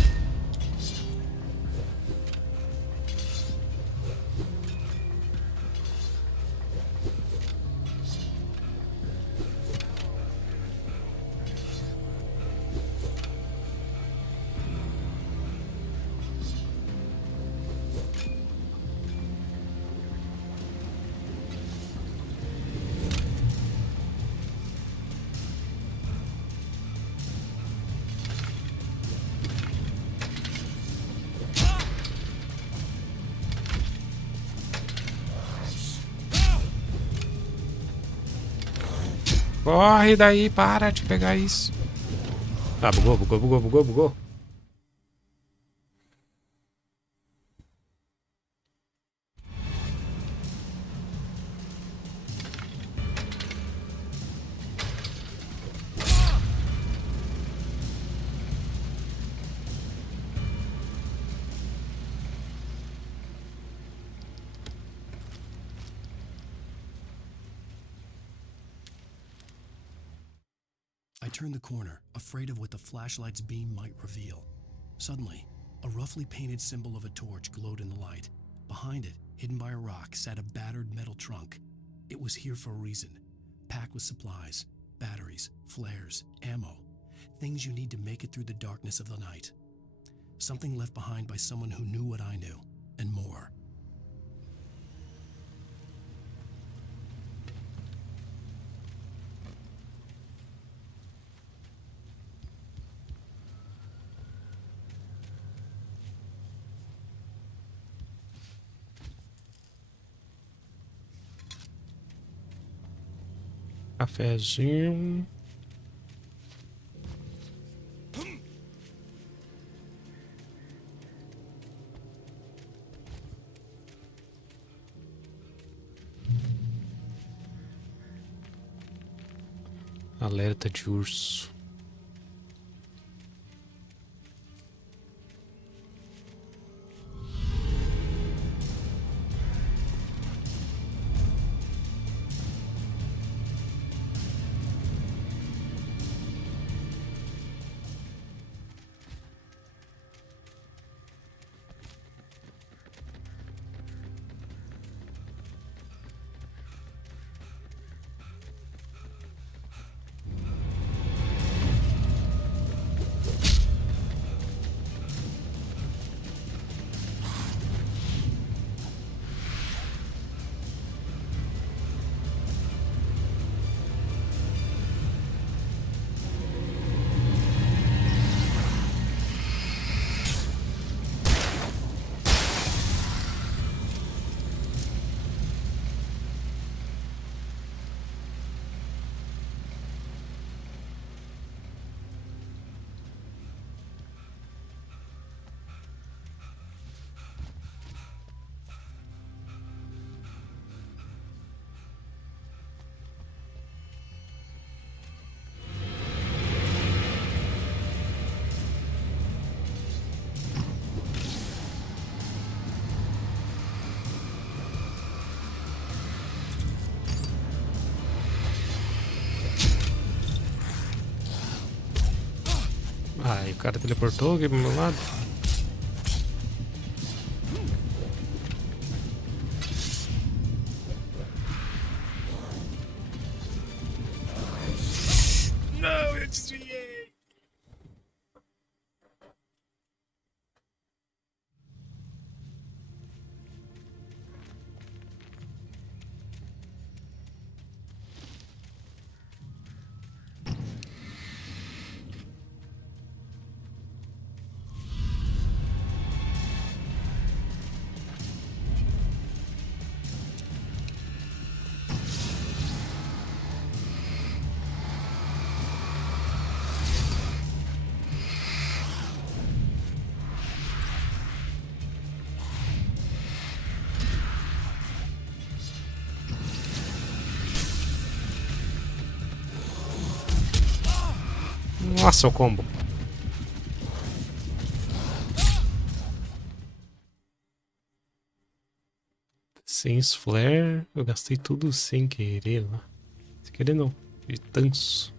Corre daí, para de pegar isso. Ah, bugou. I turned the corner, afraid of what the flashlight's beam might reveal. Suddenly, a roughly painted symbol of a torch glowed in the light. Behind it, hidden by a rock, sat a battered metal trunk. It was here for a reason, packed with supplies, batteries, flares, ammo, things you need to make it through the darkness of the night. Something left behind by someone who knew what I knew, and more. Cafezinho. Alerta de urso. Ai, o cara teleportou aqui pro meu lado. Não, eu desviei. Nossa, o combo. Sem flare, eu gastei tudo sem querer lá. Sem querer não, de tanso.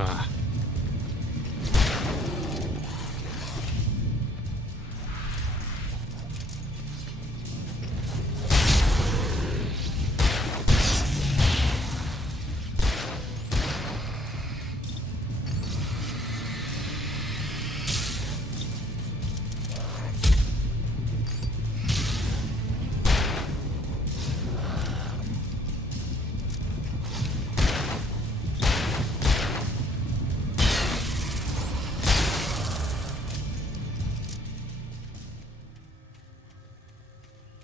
Ah.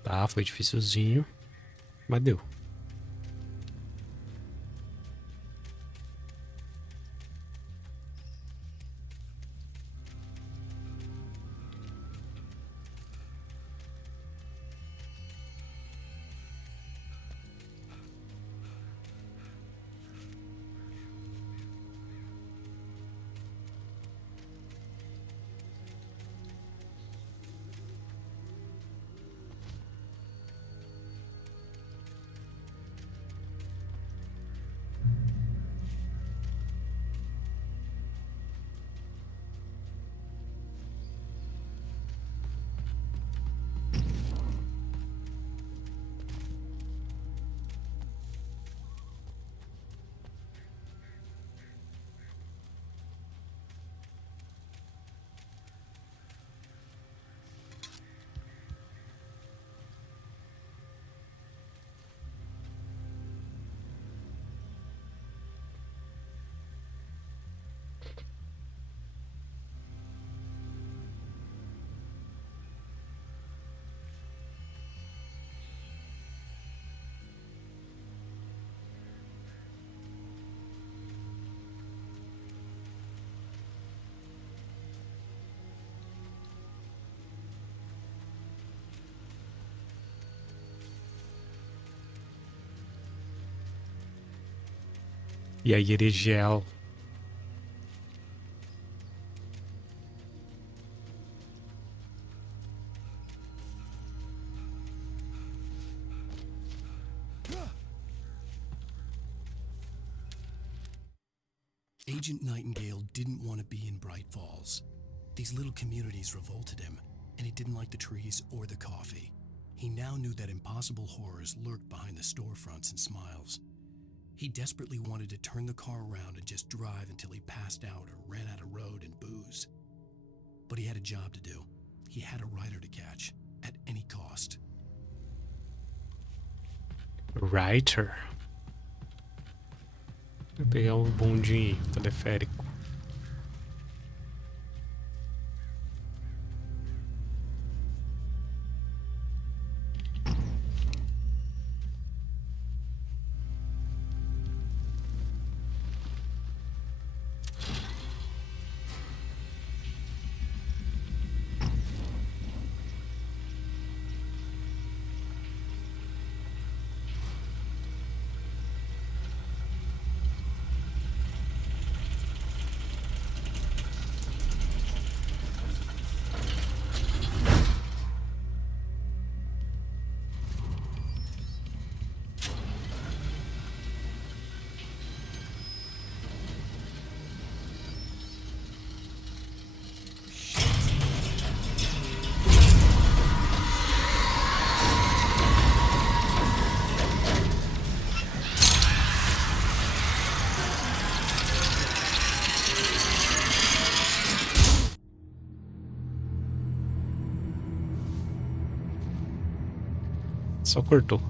Tá, foi dificilzinho, mas deu. E aí, Erigel. Agent Nightingale didn't want to be in Bright Falls. These little communities revolted him, and he didn't like the trees or the coffee. He now knew that impossible horrors lurked behind the storefronts and smiles. He desperately wanted to turn the car around and just drive until he passed out or ran out of road and booze. But he had a job to do. He had a rider to catch, at any cost. Writer. Vou pegar o bondinho teleférico. só cortou.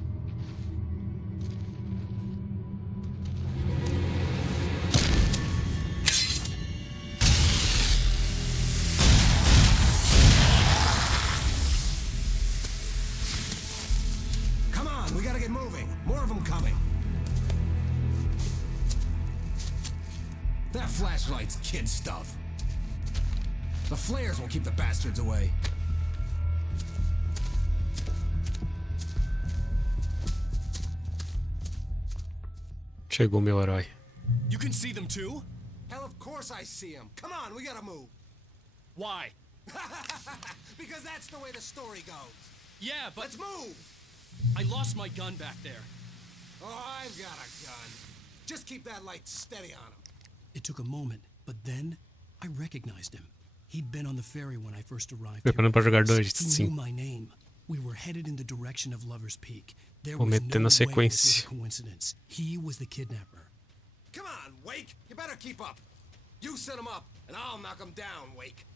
Come on, we gotta get moving. More of them coming. That flashlight's kid stuff. The flares will keep the bastards away. Chegou meu herói. You can see them too? Hell, of course I see him. Come on, we gotta move. Why? Because that's the way the story goes. Yeah, but... Let's move! I lost my gun back there. Oh, I've got a gun. Just keep that light steady on him. It took a moment, but then I recognized him. He'd been on the ferry when I first arrived Preparando para jogar dois, He knew sim. my name. We were headed in the direction of Lover's Peak. There Vou was meter no na way this was sequência. a coincidence. He was the kidnapper. Come on, Wake. You better keep up. You set him up, and I'll knock him down, Wake.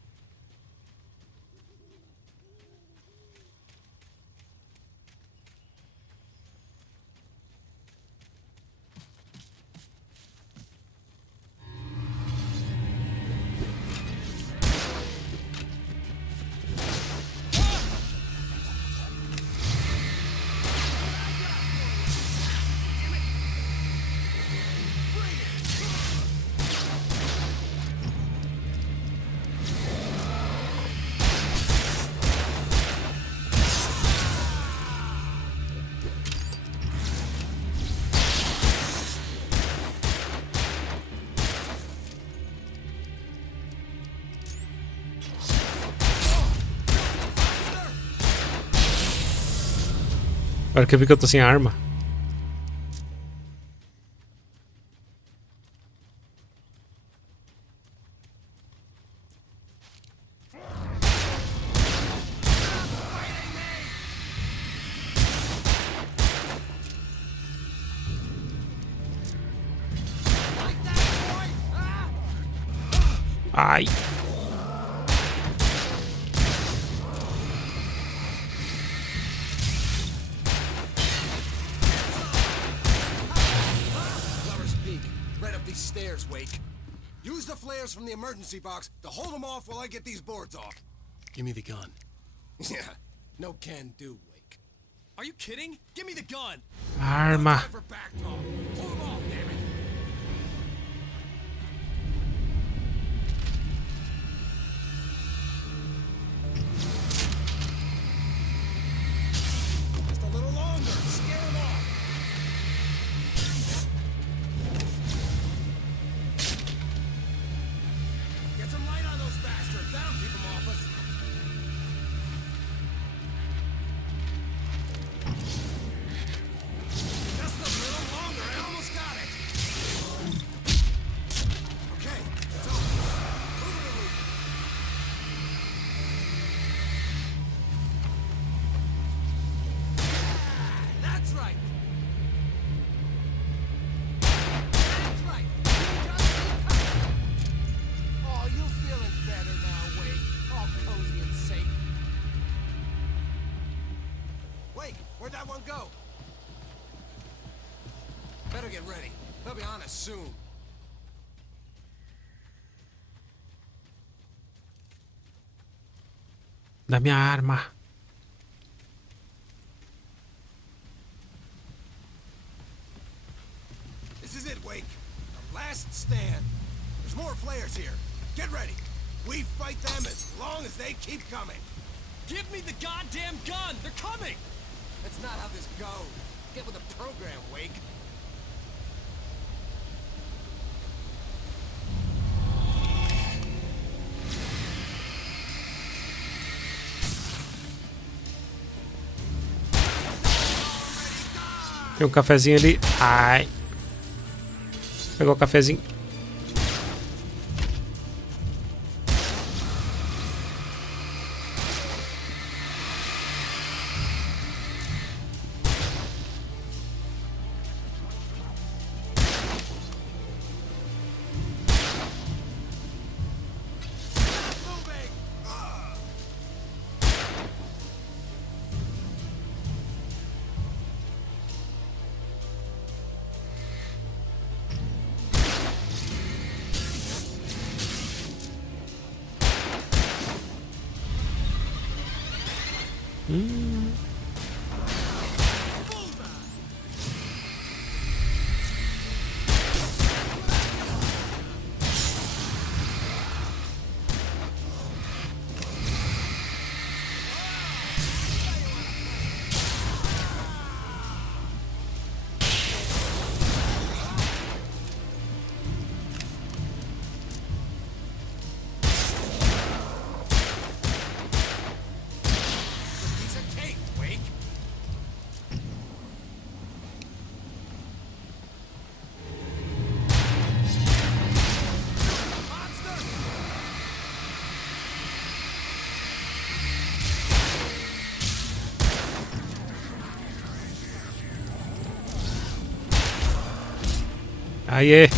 Agora que eu vi que eu tô sem arma. Ai. Lover's Peak. Right up these stairs, Wake. Use the flares from the emergency box to hold them off while I get these boards off. Give me the gun. Yeah, no can do, Wake. Are you kidding? Give me the gun! Arma. For back talk. Hold them off, damn it. Just a little longer. Scare them off. Get some light on those bastards. That'll keep them off us. Just a little longer. I almost got it. Okay, it's over. Move it or lose it. That's right. That's right. You just keep coming. Oh, you feeling better now, Wake? All cozy and safe. Wake, where'd that one go? Better get ready. They'll be on us soon. Da minha arma. This is it, Wake. The last stand. There's more flares here. Get ready. We fight them as long as they keep coming. Give me the goddamn gun! They're coming! That's not how this goes. Get with the program, Wake. Tem um cafezinho ali. Ai. Pegou o cafezinho. Piece of cake, Wake. Aye.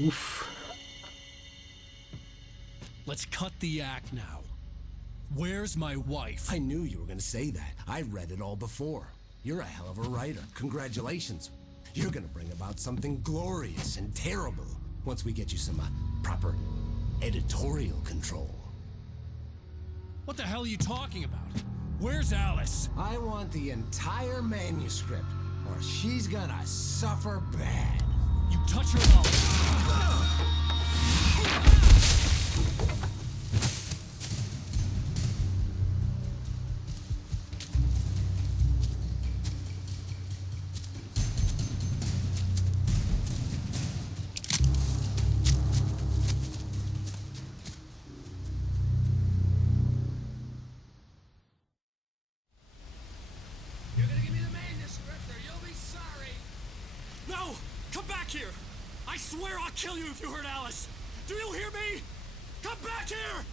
Oof. Let's cut the act now. Where's my wife? I knew you were gonna say that. I read it all before. You're a hell of a writer. Congratulations. You're gonna bring about something glorious and terrible once we get you some proper editorial control. What the hell are you talking about? Where's Alice? I want the entire manuscript, or she's gonna suffer bad. You touch her mouth. You're gonna give me the manuscript or you'll be sorry. No! Come back here! I swear I'll kill you if you hurt Alice! Do you hear me? Come back here!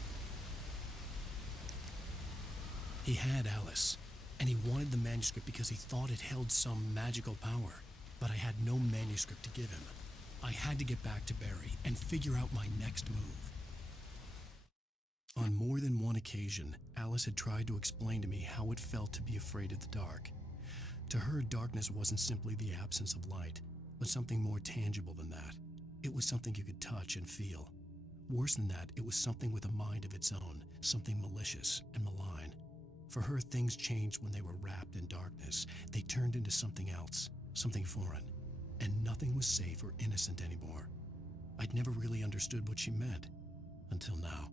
He had Alice, and he wanted the manuscript because he thought it held some magical power. But I had no manuscript to give him. I had to get back to Barry and figure out my next move. On more than one occasion, Alice had tried to explain to me how it felt to be afraid of the dark. To her, darkness wasn't simply the absence of light, but something more tangible than that. It was something you could touch and feel. Worse than that, it was something with a mind of its own, something malicious and malign. For her, things changed when they were wrapped in darkness. They turned into something else, something foreign, and nothing was safe or innocent anymore. I'd never really understood what she meant, until now.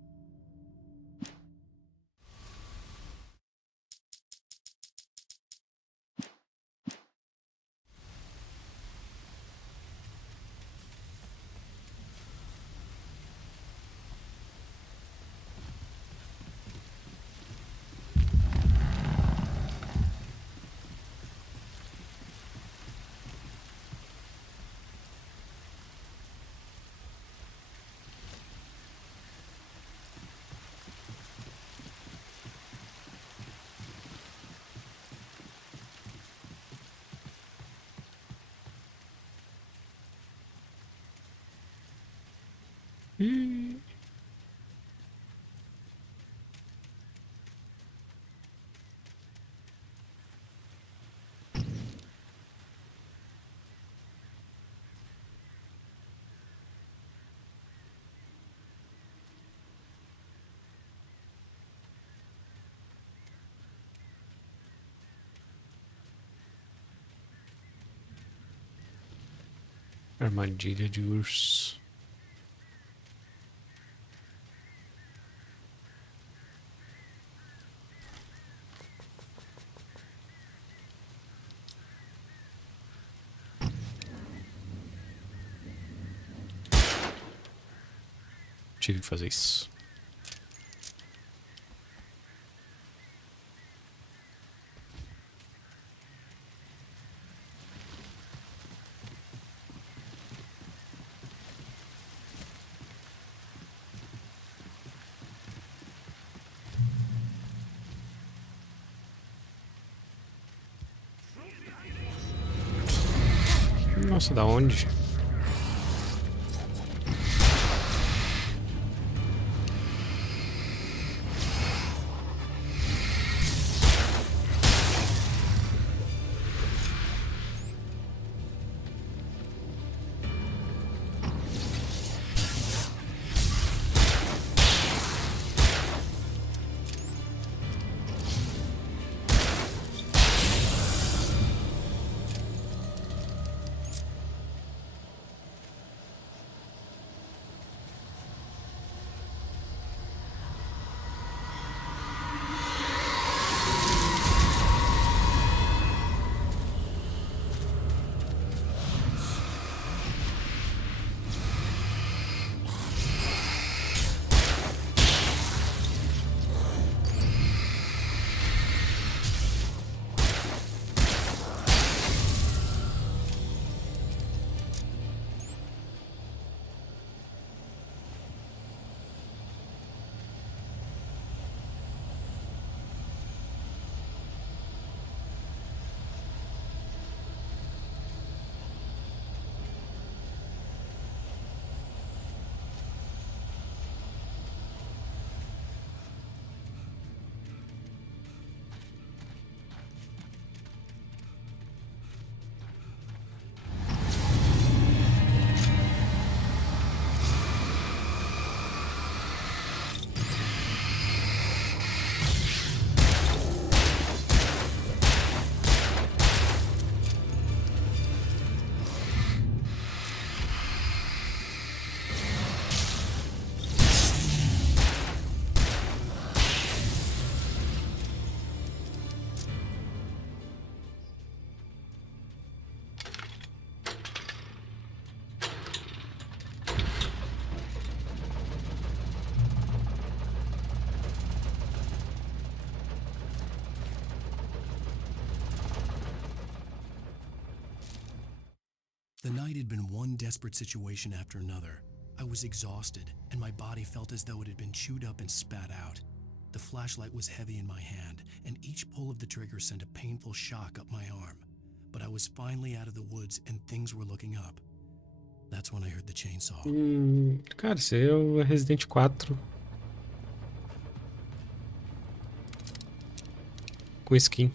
Armadilha de urso. Tive que fazer isso. Nossa, da onde? The night had been one desperate situation after another. I was exhausted, and my body felt as though it had been chewed up and spat out. The flashlight was heavy in my hand, and each pull of the trigger sent a painful shock up my arm. But I was finally out of the woods, and things were looking up. That's when I heard the chainsaw. Cara, esse é o Resident 4 com skin.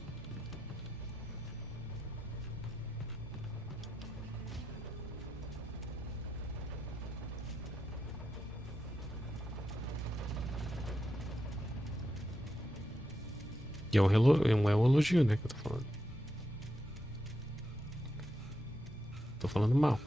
E é um elogio, né, que eu tô falando. Tô falando mal.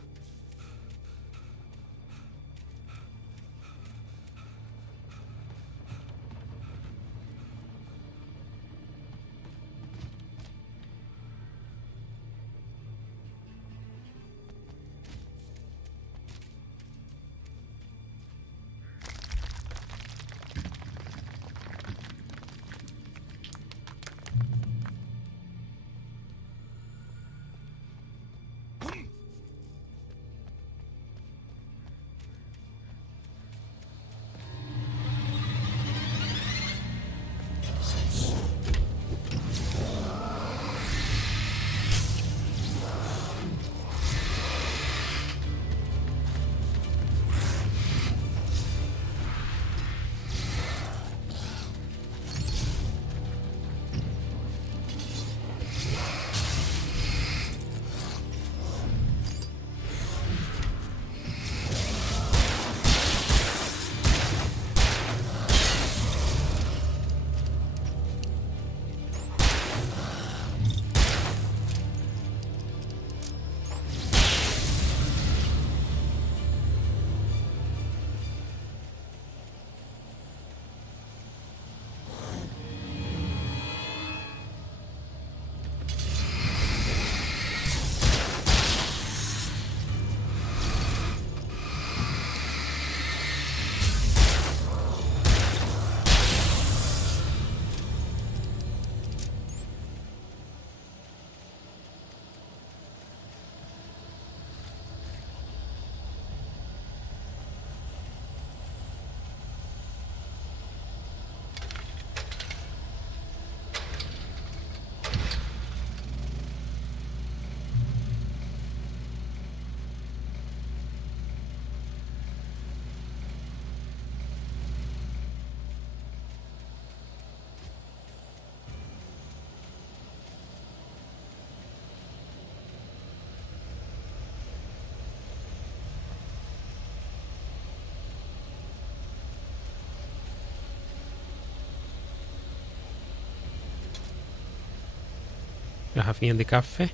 Garrafinha de café.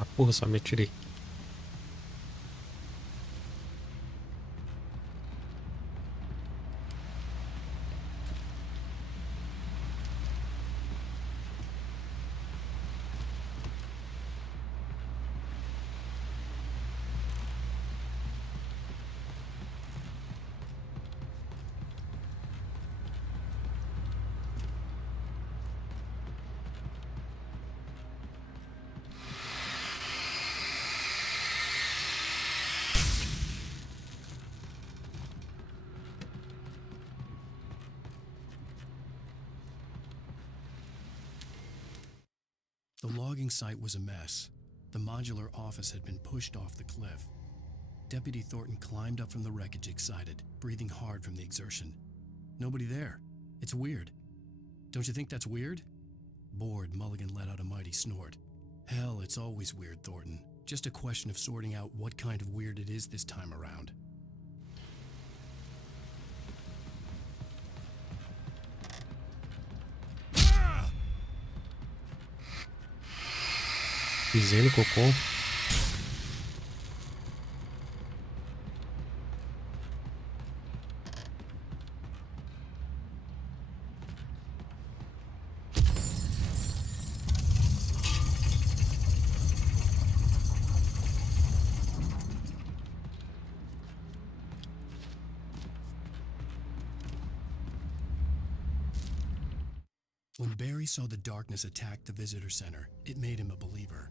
Ah, porra, só me atirei. The logging site was a mess. The modular office had been pushed off the cliff. Deputy Thornton climbed up from the wreckage excited, breathing hard from the exertion. Nobody there. It's weird. Don't you think that's weird? Bored, Mulligan let out a mighty snort. Hell, it's always weird, Thornton. Just a question of sorting out what kind of weird it is this time around. Pisei no cocô. When Barry saw the darkness attack the visitor center, it made him a believer.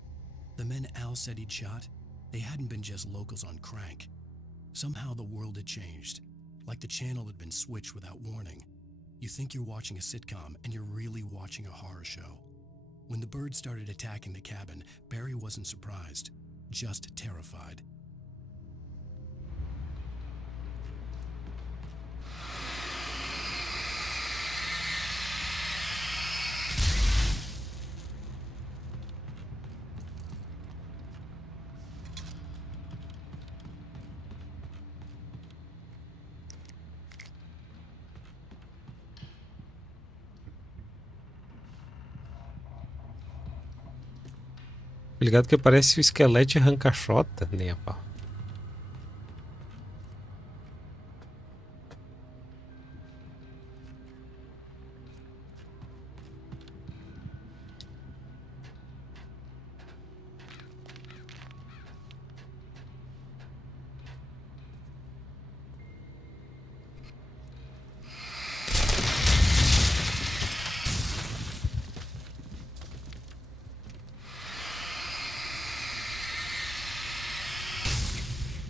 The men Al said he'd shot, they hadn't been just locals on crank. Somehow the world had changed, like the channel had been switched without warning. You think you're watching a sitcom, and you're really watching a horror show. When the birds started attacking the cabin, Barry wasn't surprised, just terrified. Ligado que parece o esqueleto arranca-chota, nem a pau.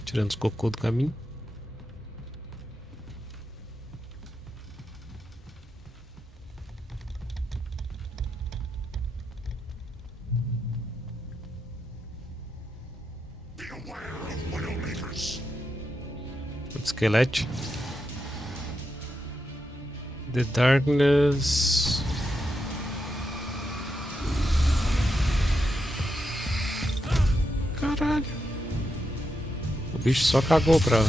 Tirando os cocô do caminho. O esqueleto. The darkness. Caralho. O bicho só cagou pra...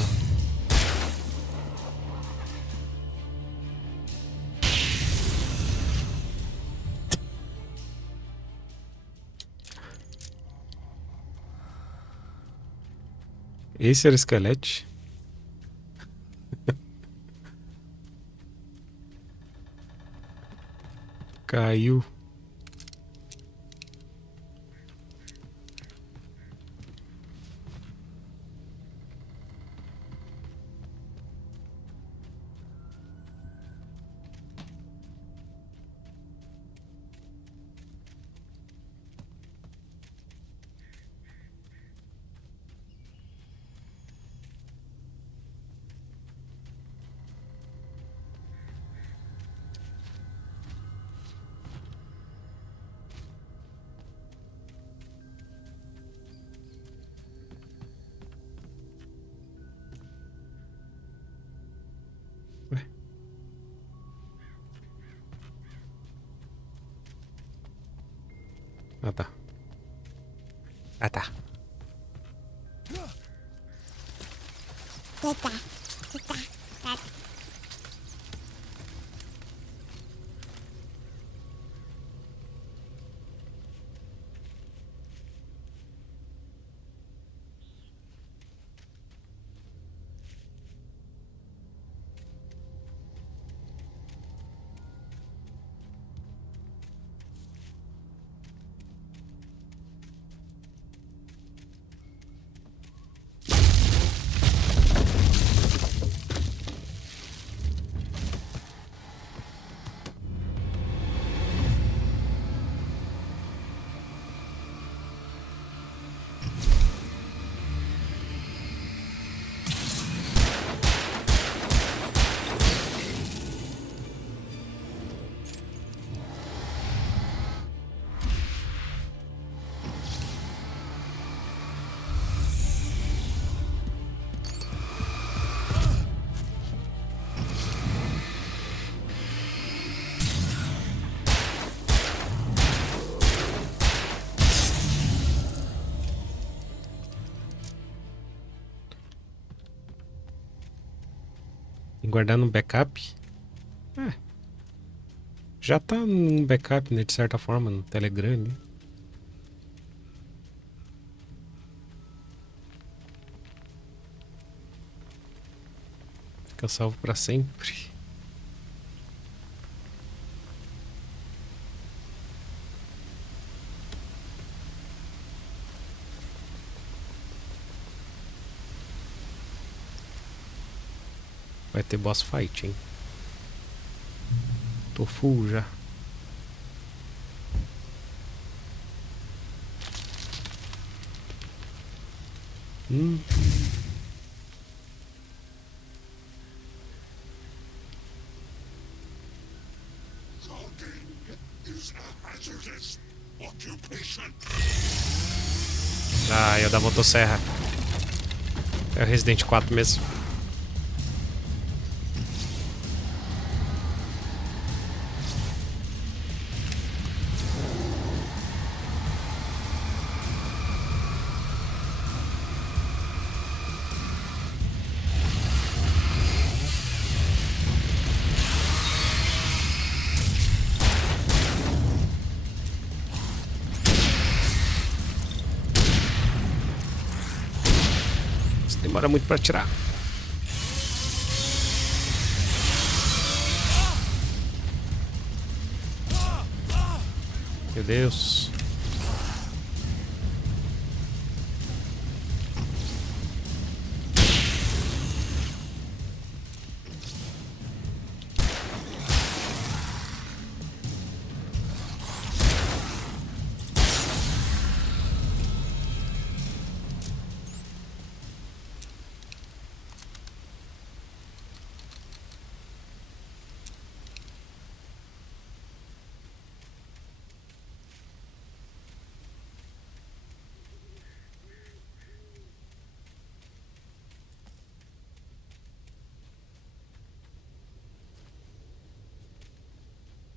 Esse era o esquelete. Caiu. Ah, tá. Ah, tá. E guardar no backup. Já tá num backup, né? De certa forma, no Telegram ali. Fica salvo pra sempre. Vai ter boss fight, hein? Tô full já. Ah, eu da motosserra. É o Resident 4 mesmo. Isso demora muito pra tirar. Meu Deus.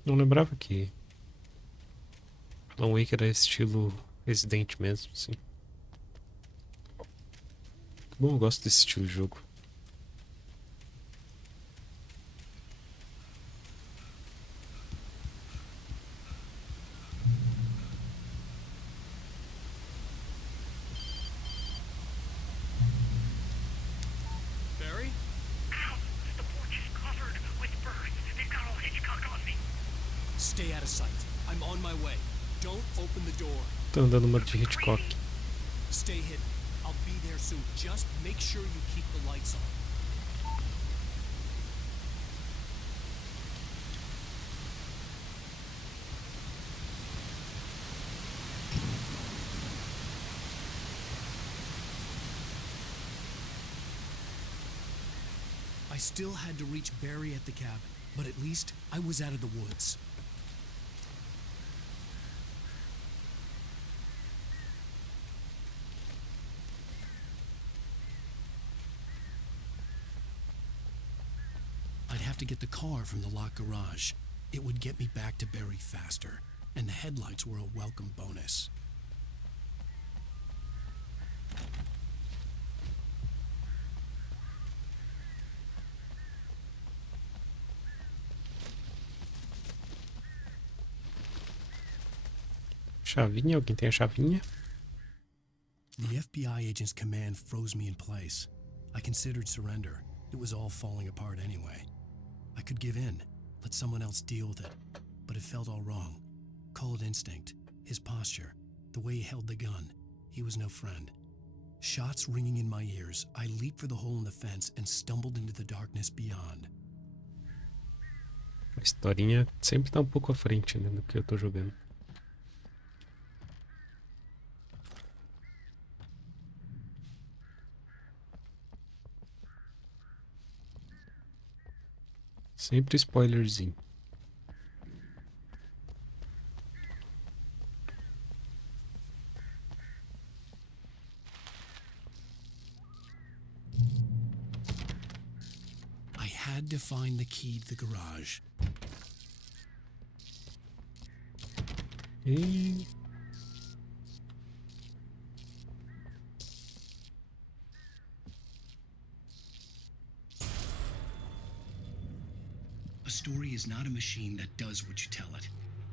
Não lembrava que Alan Wake era estilo Resident mesmo, sim. Bom, eu gosto desse estilo de jogo. out of sight. I'm on my way. Don't open the door. Tô andando uma de Hitchcock. Stay hidden. I'll be there soon. Just make sure you keep the lights on. I still had to reach Barry at the cabin, but at least I was out of the woods. I'd have to get the car from the locked garage. It would get me back to Barry faster, and the headlights were a welcome bonus. Chavinha? Alguém tem a chavinha? The FBI agent's command froze me in place. I considered surrender. It was all falling apart anyway. I could give in, let someone else deal with it, but it felt all wrong. Call it instinct, his posture, the way he held the gun. He was no friend. Shots ringing in my ears, I leaped for the hole in the fence and stumbled into the darkness beyond. A historinha sempre tá um pouco à frente, né, do que eu tô jogando. Sempre spoilerzinho. I had to find the key to the garage. E... A story is not a machine that does what you tell it.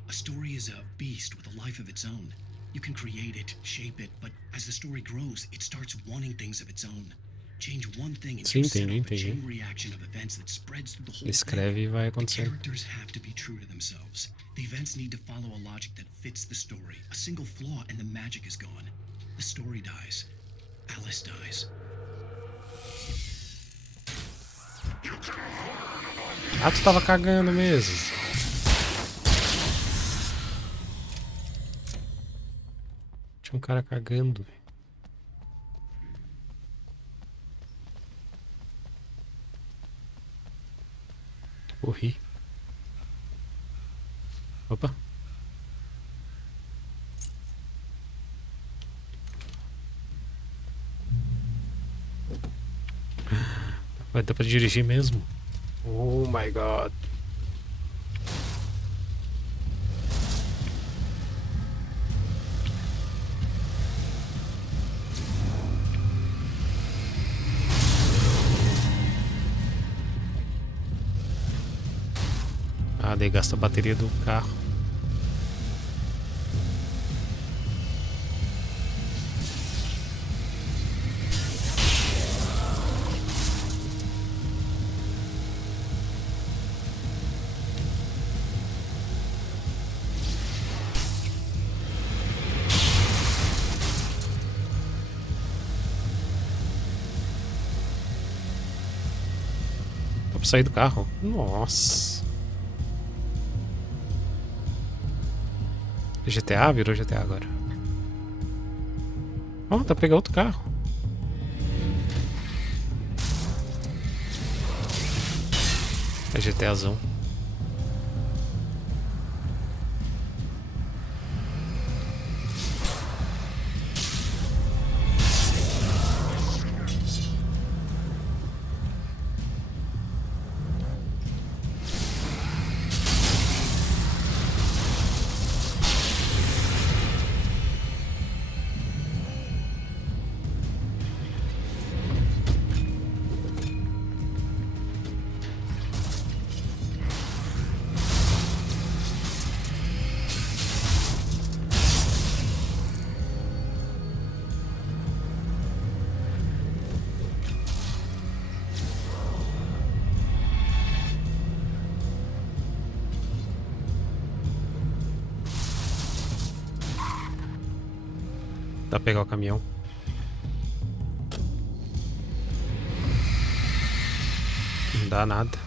A story is a beast with a life of its own. You can create it, shape it, but as the story grows, it starts wanting things of its own. Change one thing and you set up a chain reaction of events that spreads through the whole Escreve e vai thing. The acontecer. characters have to be true to themselves. The events need to follow a logic that fits the story. A single flaw and the magic is gone. The story dies. Alice dies. Ah, tu tava cagando mesmo. Tinha um cara cagando. Corri. Opa. Vai dar pra dirigir mesmo? Oh my god. Ah, daí gasta a bateria do carro. Dá pra sair do carro? Nossa. GTA? Virou GTA agora. Ó, dá pra pegar outro carro. É GTAzão. Pra pegar o caminhão. Não dá nada.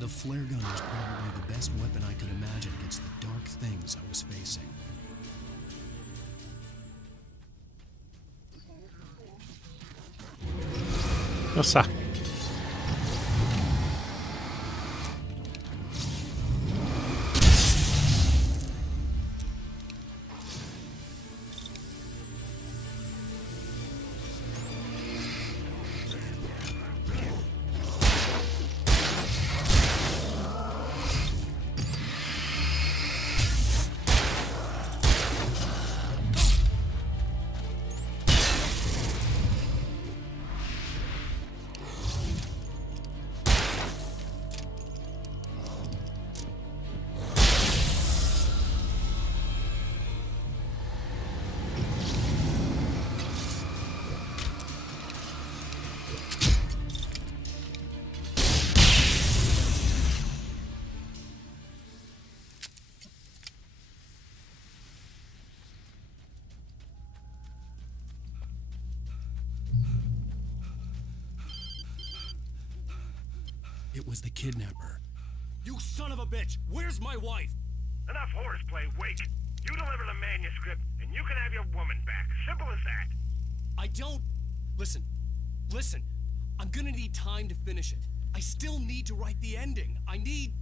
The flare gun was probably the best weapon I could imagine against the dark things I was facing. Nossa. It was the kidnapper. You son of a bitch! Where's my wife? Enough horseplay, Wake. You deliver the manuscript, and you can have your woman back. Simple as that. I don't... Listen. I'm gonna need time to finish it. I still need to write the ending. I need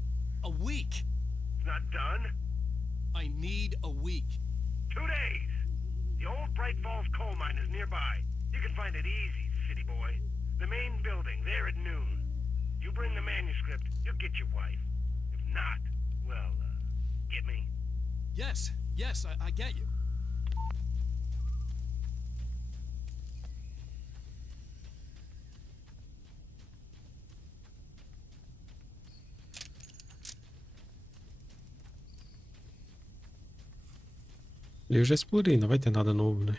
a week. It's not done? I need a week. 2 days. The old Bright Falls coal mine is nearby. You can find it easy, city boy. The main building, there at noon. You bring the manuscript, you'll get your wife. If not, well, get me? Yes, I get you. Eu já explorei, não vai ter nada novo, né?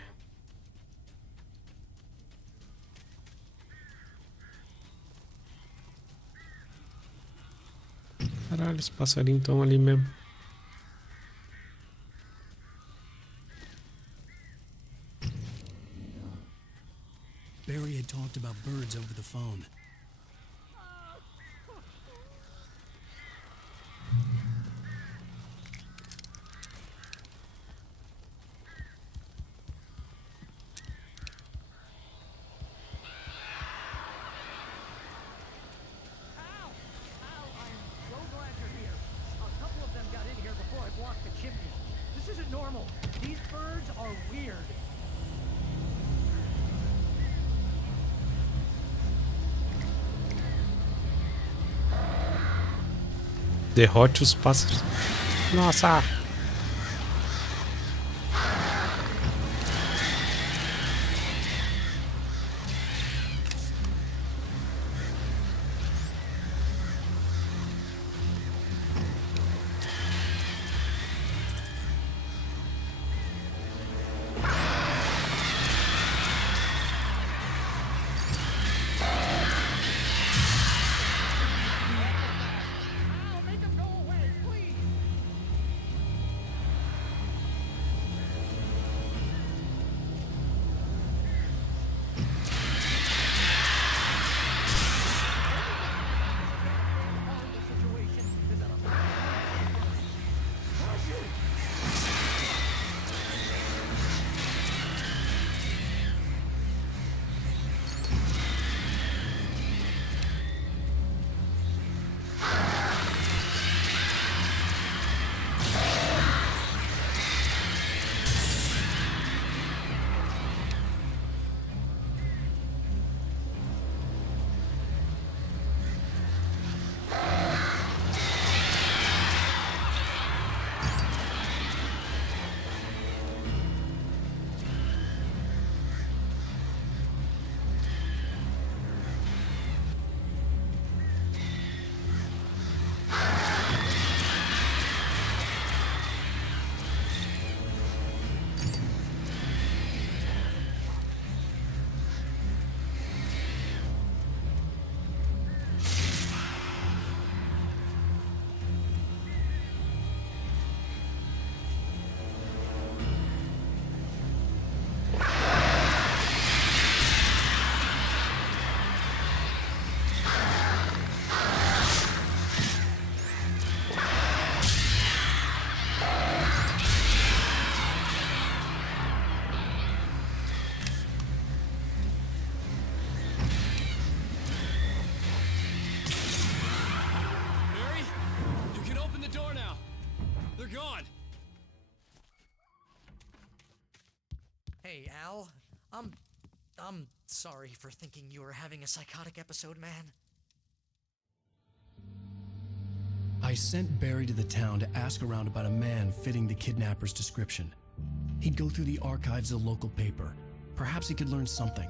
Caralho, os passarinhos estão ali mesmo. Barry had talked about birds over the phone. Derrote os pássaros. Nossa! Hey, Al. I'm sorry for thinking you were having a psychotic episode, man. I sent Barry to the town to ask around about a man fitting the kidnapper's description. He'd go through the archives of the local paper. Perhaps he could learn something.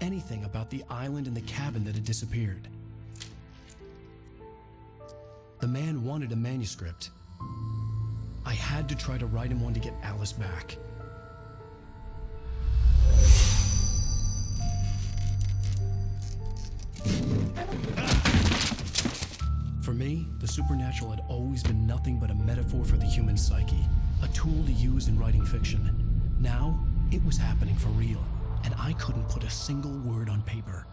Anything about the island and the cabin that had disappeared. The man wanted a manuscript. I had to try to write him one to get Alice back. For me, the supernatural had always been nothing but a metaphor for the human psyche, a tool to use in writing fiction. Now, it was happening for real, and I couldn't put a single word on paper.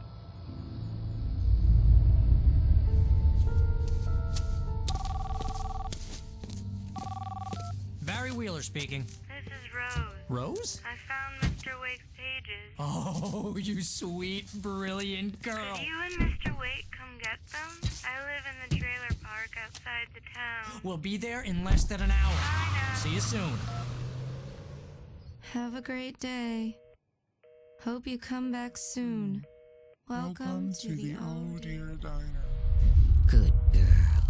Barry Wheeler speaking. This is Rose. Rose? I found Mr. Wake's pages. Oh, you sweet, brilliant girl. Could you and Mr. Wake come get them? I live in the trailer park outside the town. We'll be there in less than an hour. See you soon. Have a great day. Hope you come back soon. Welcome to the Old Dear Diner. Good girl.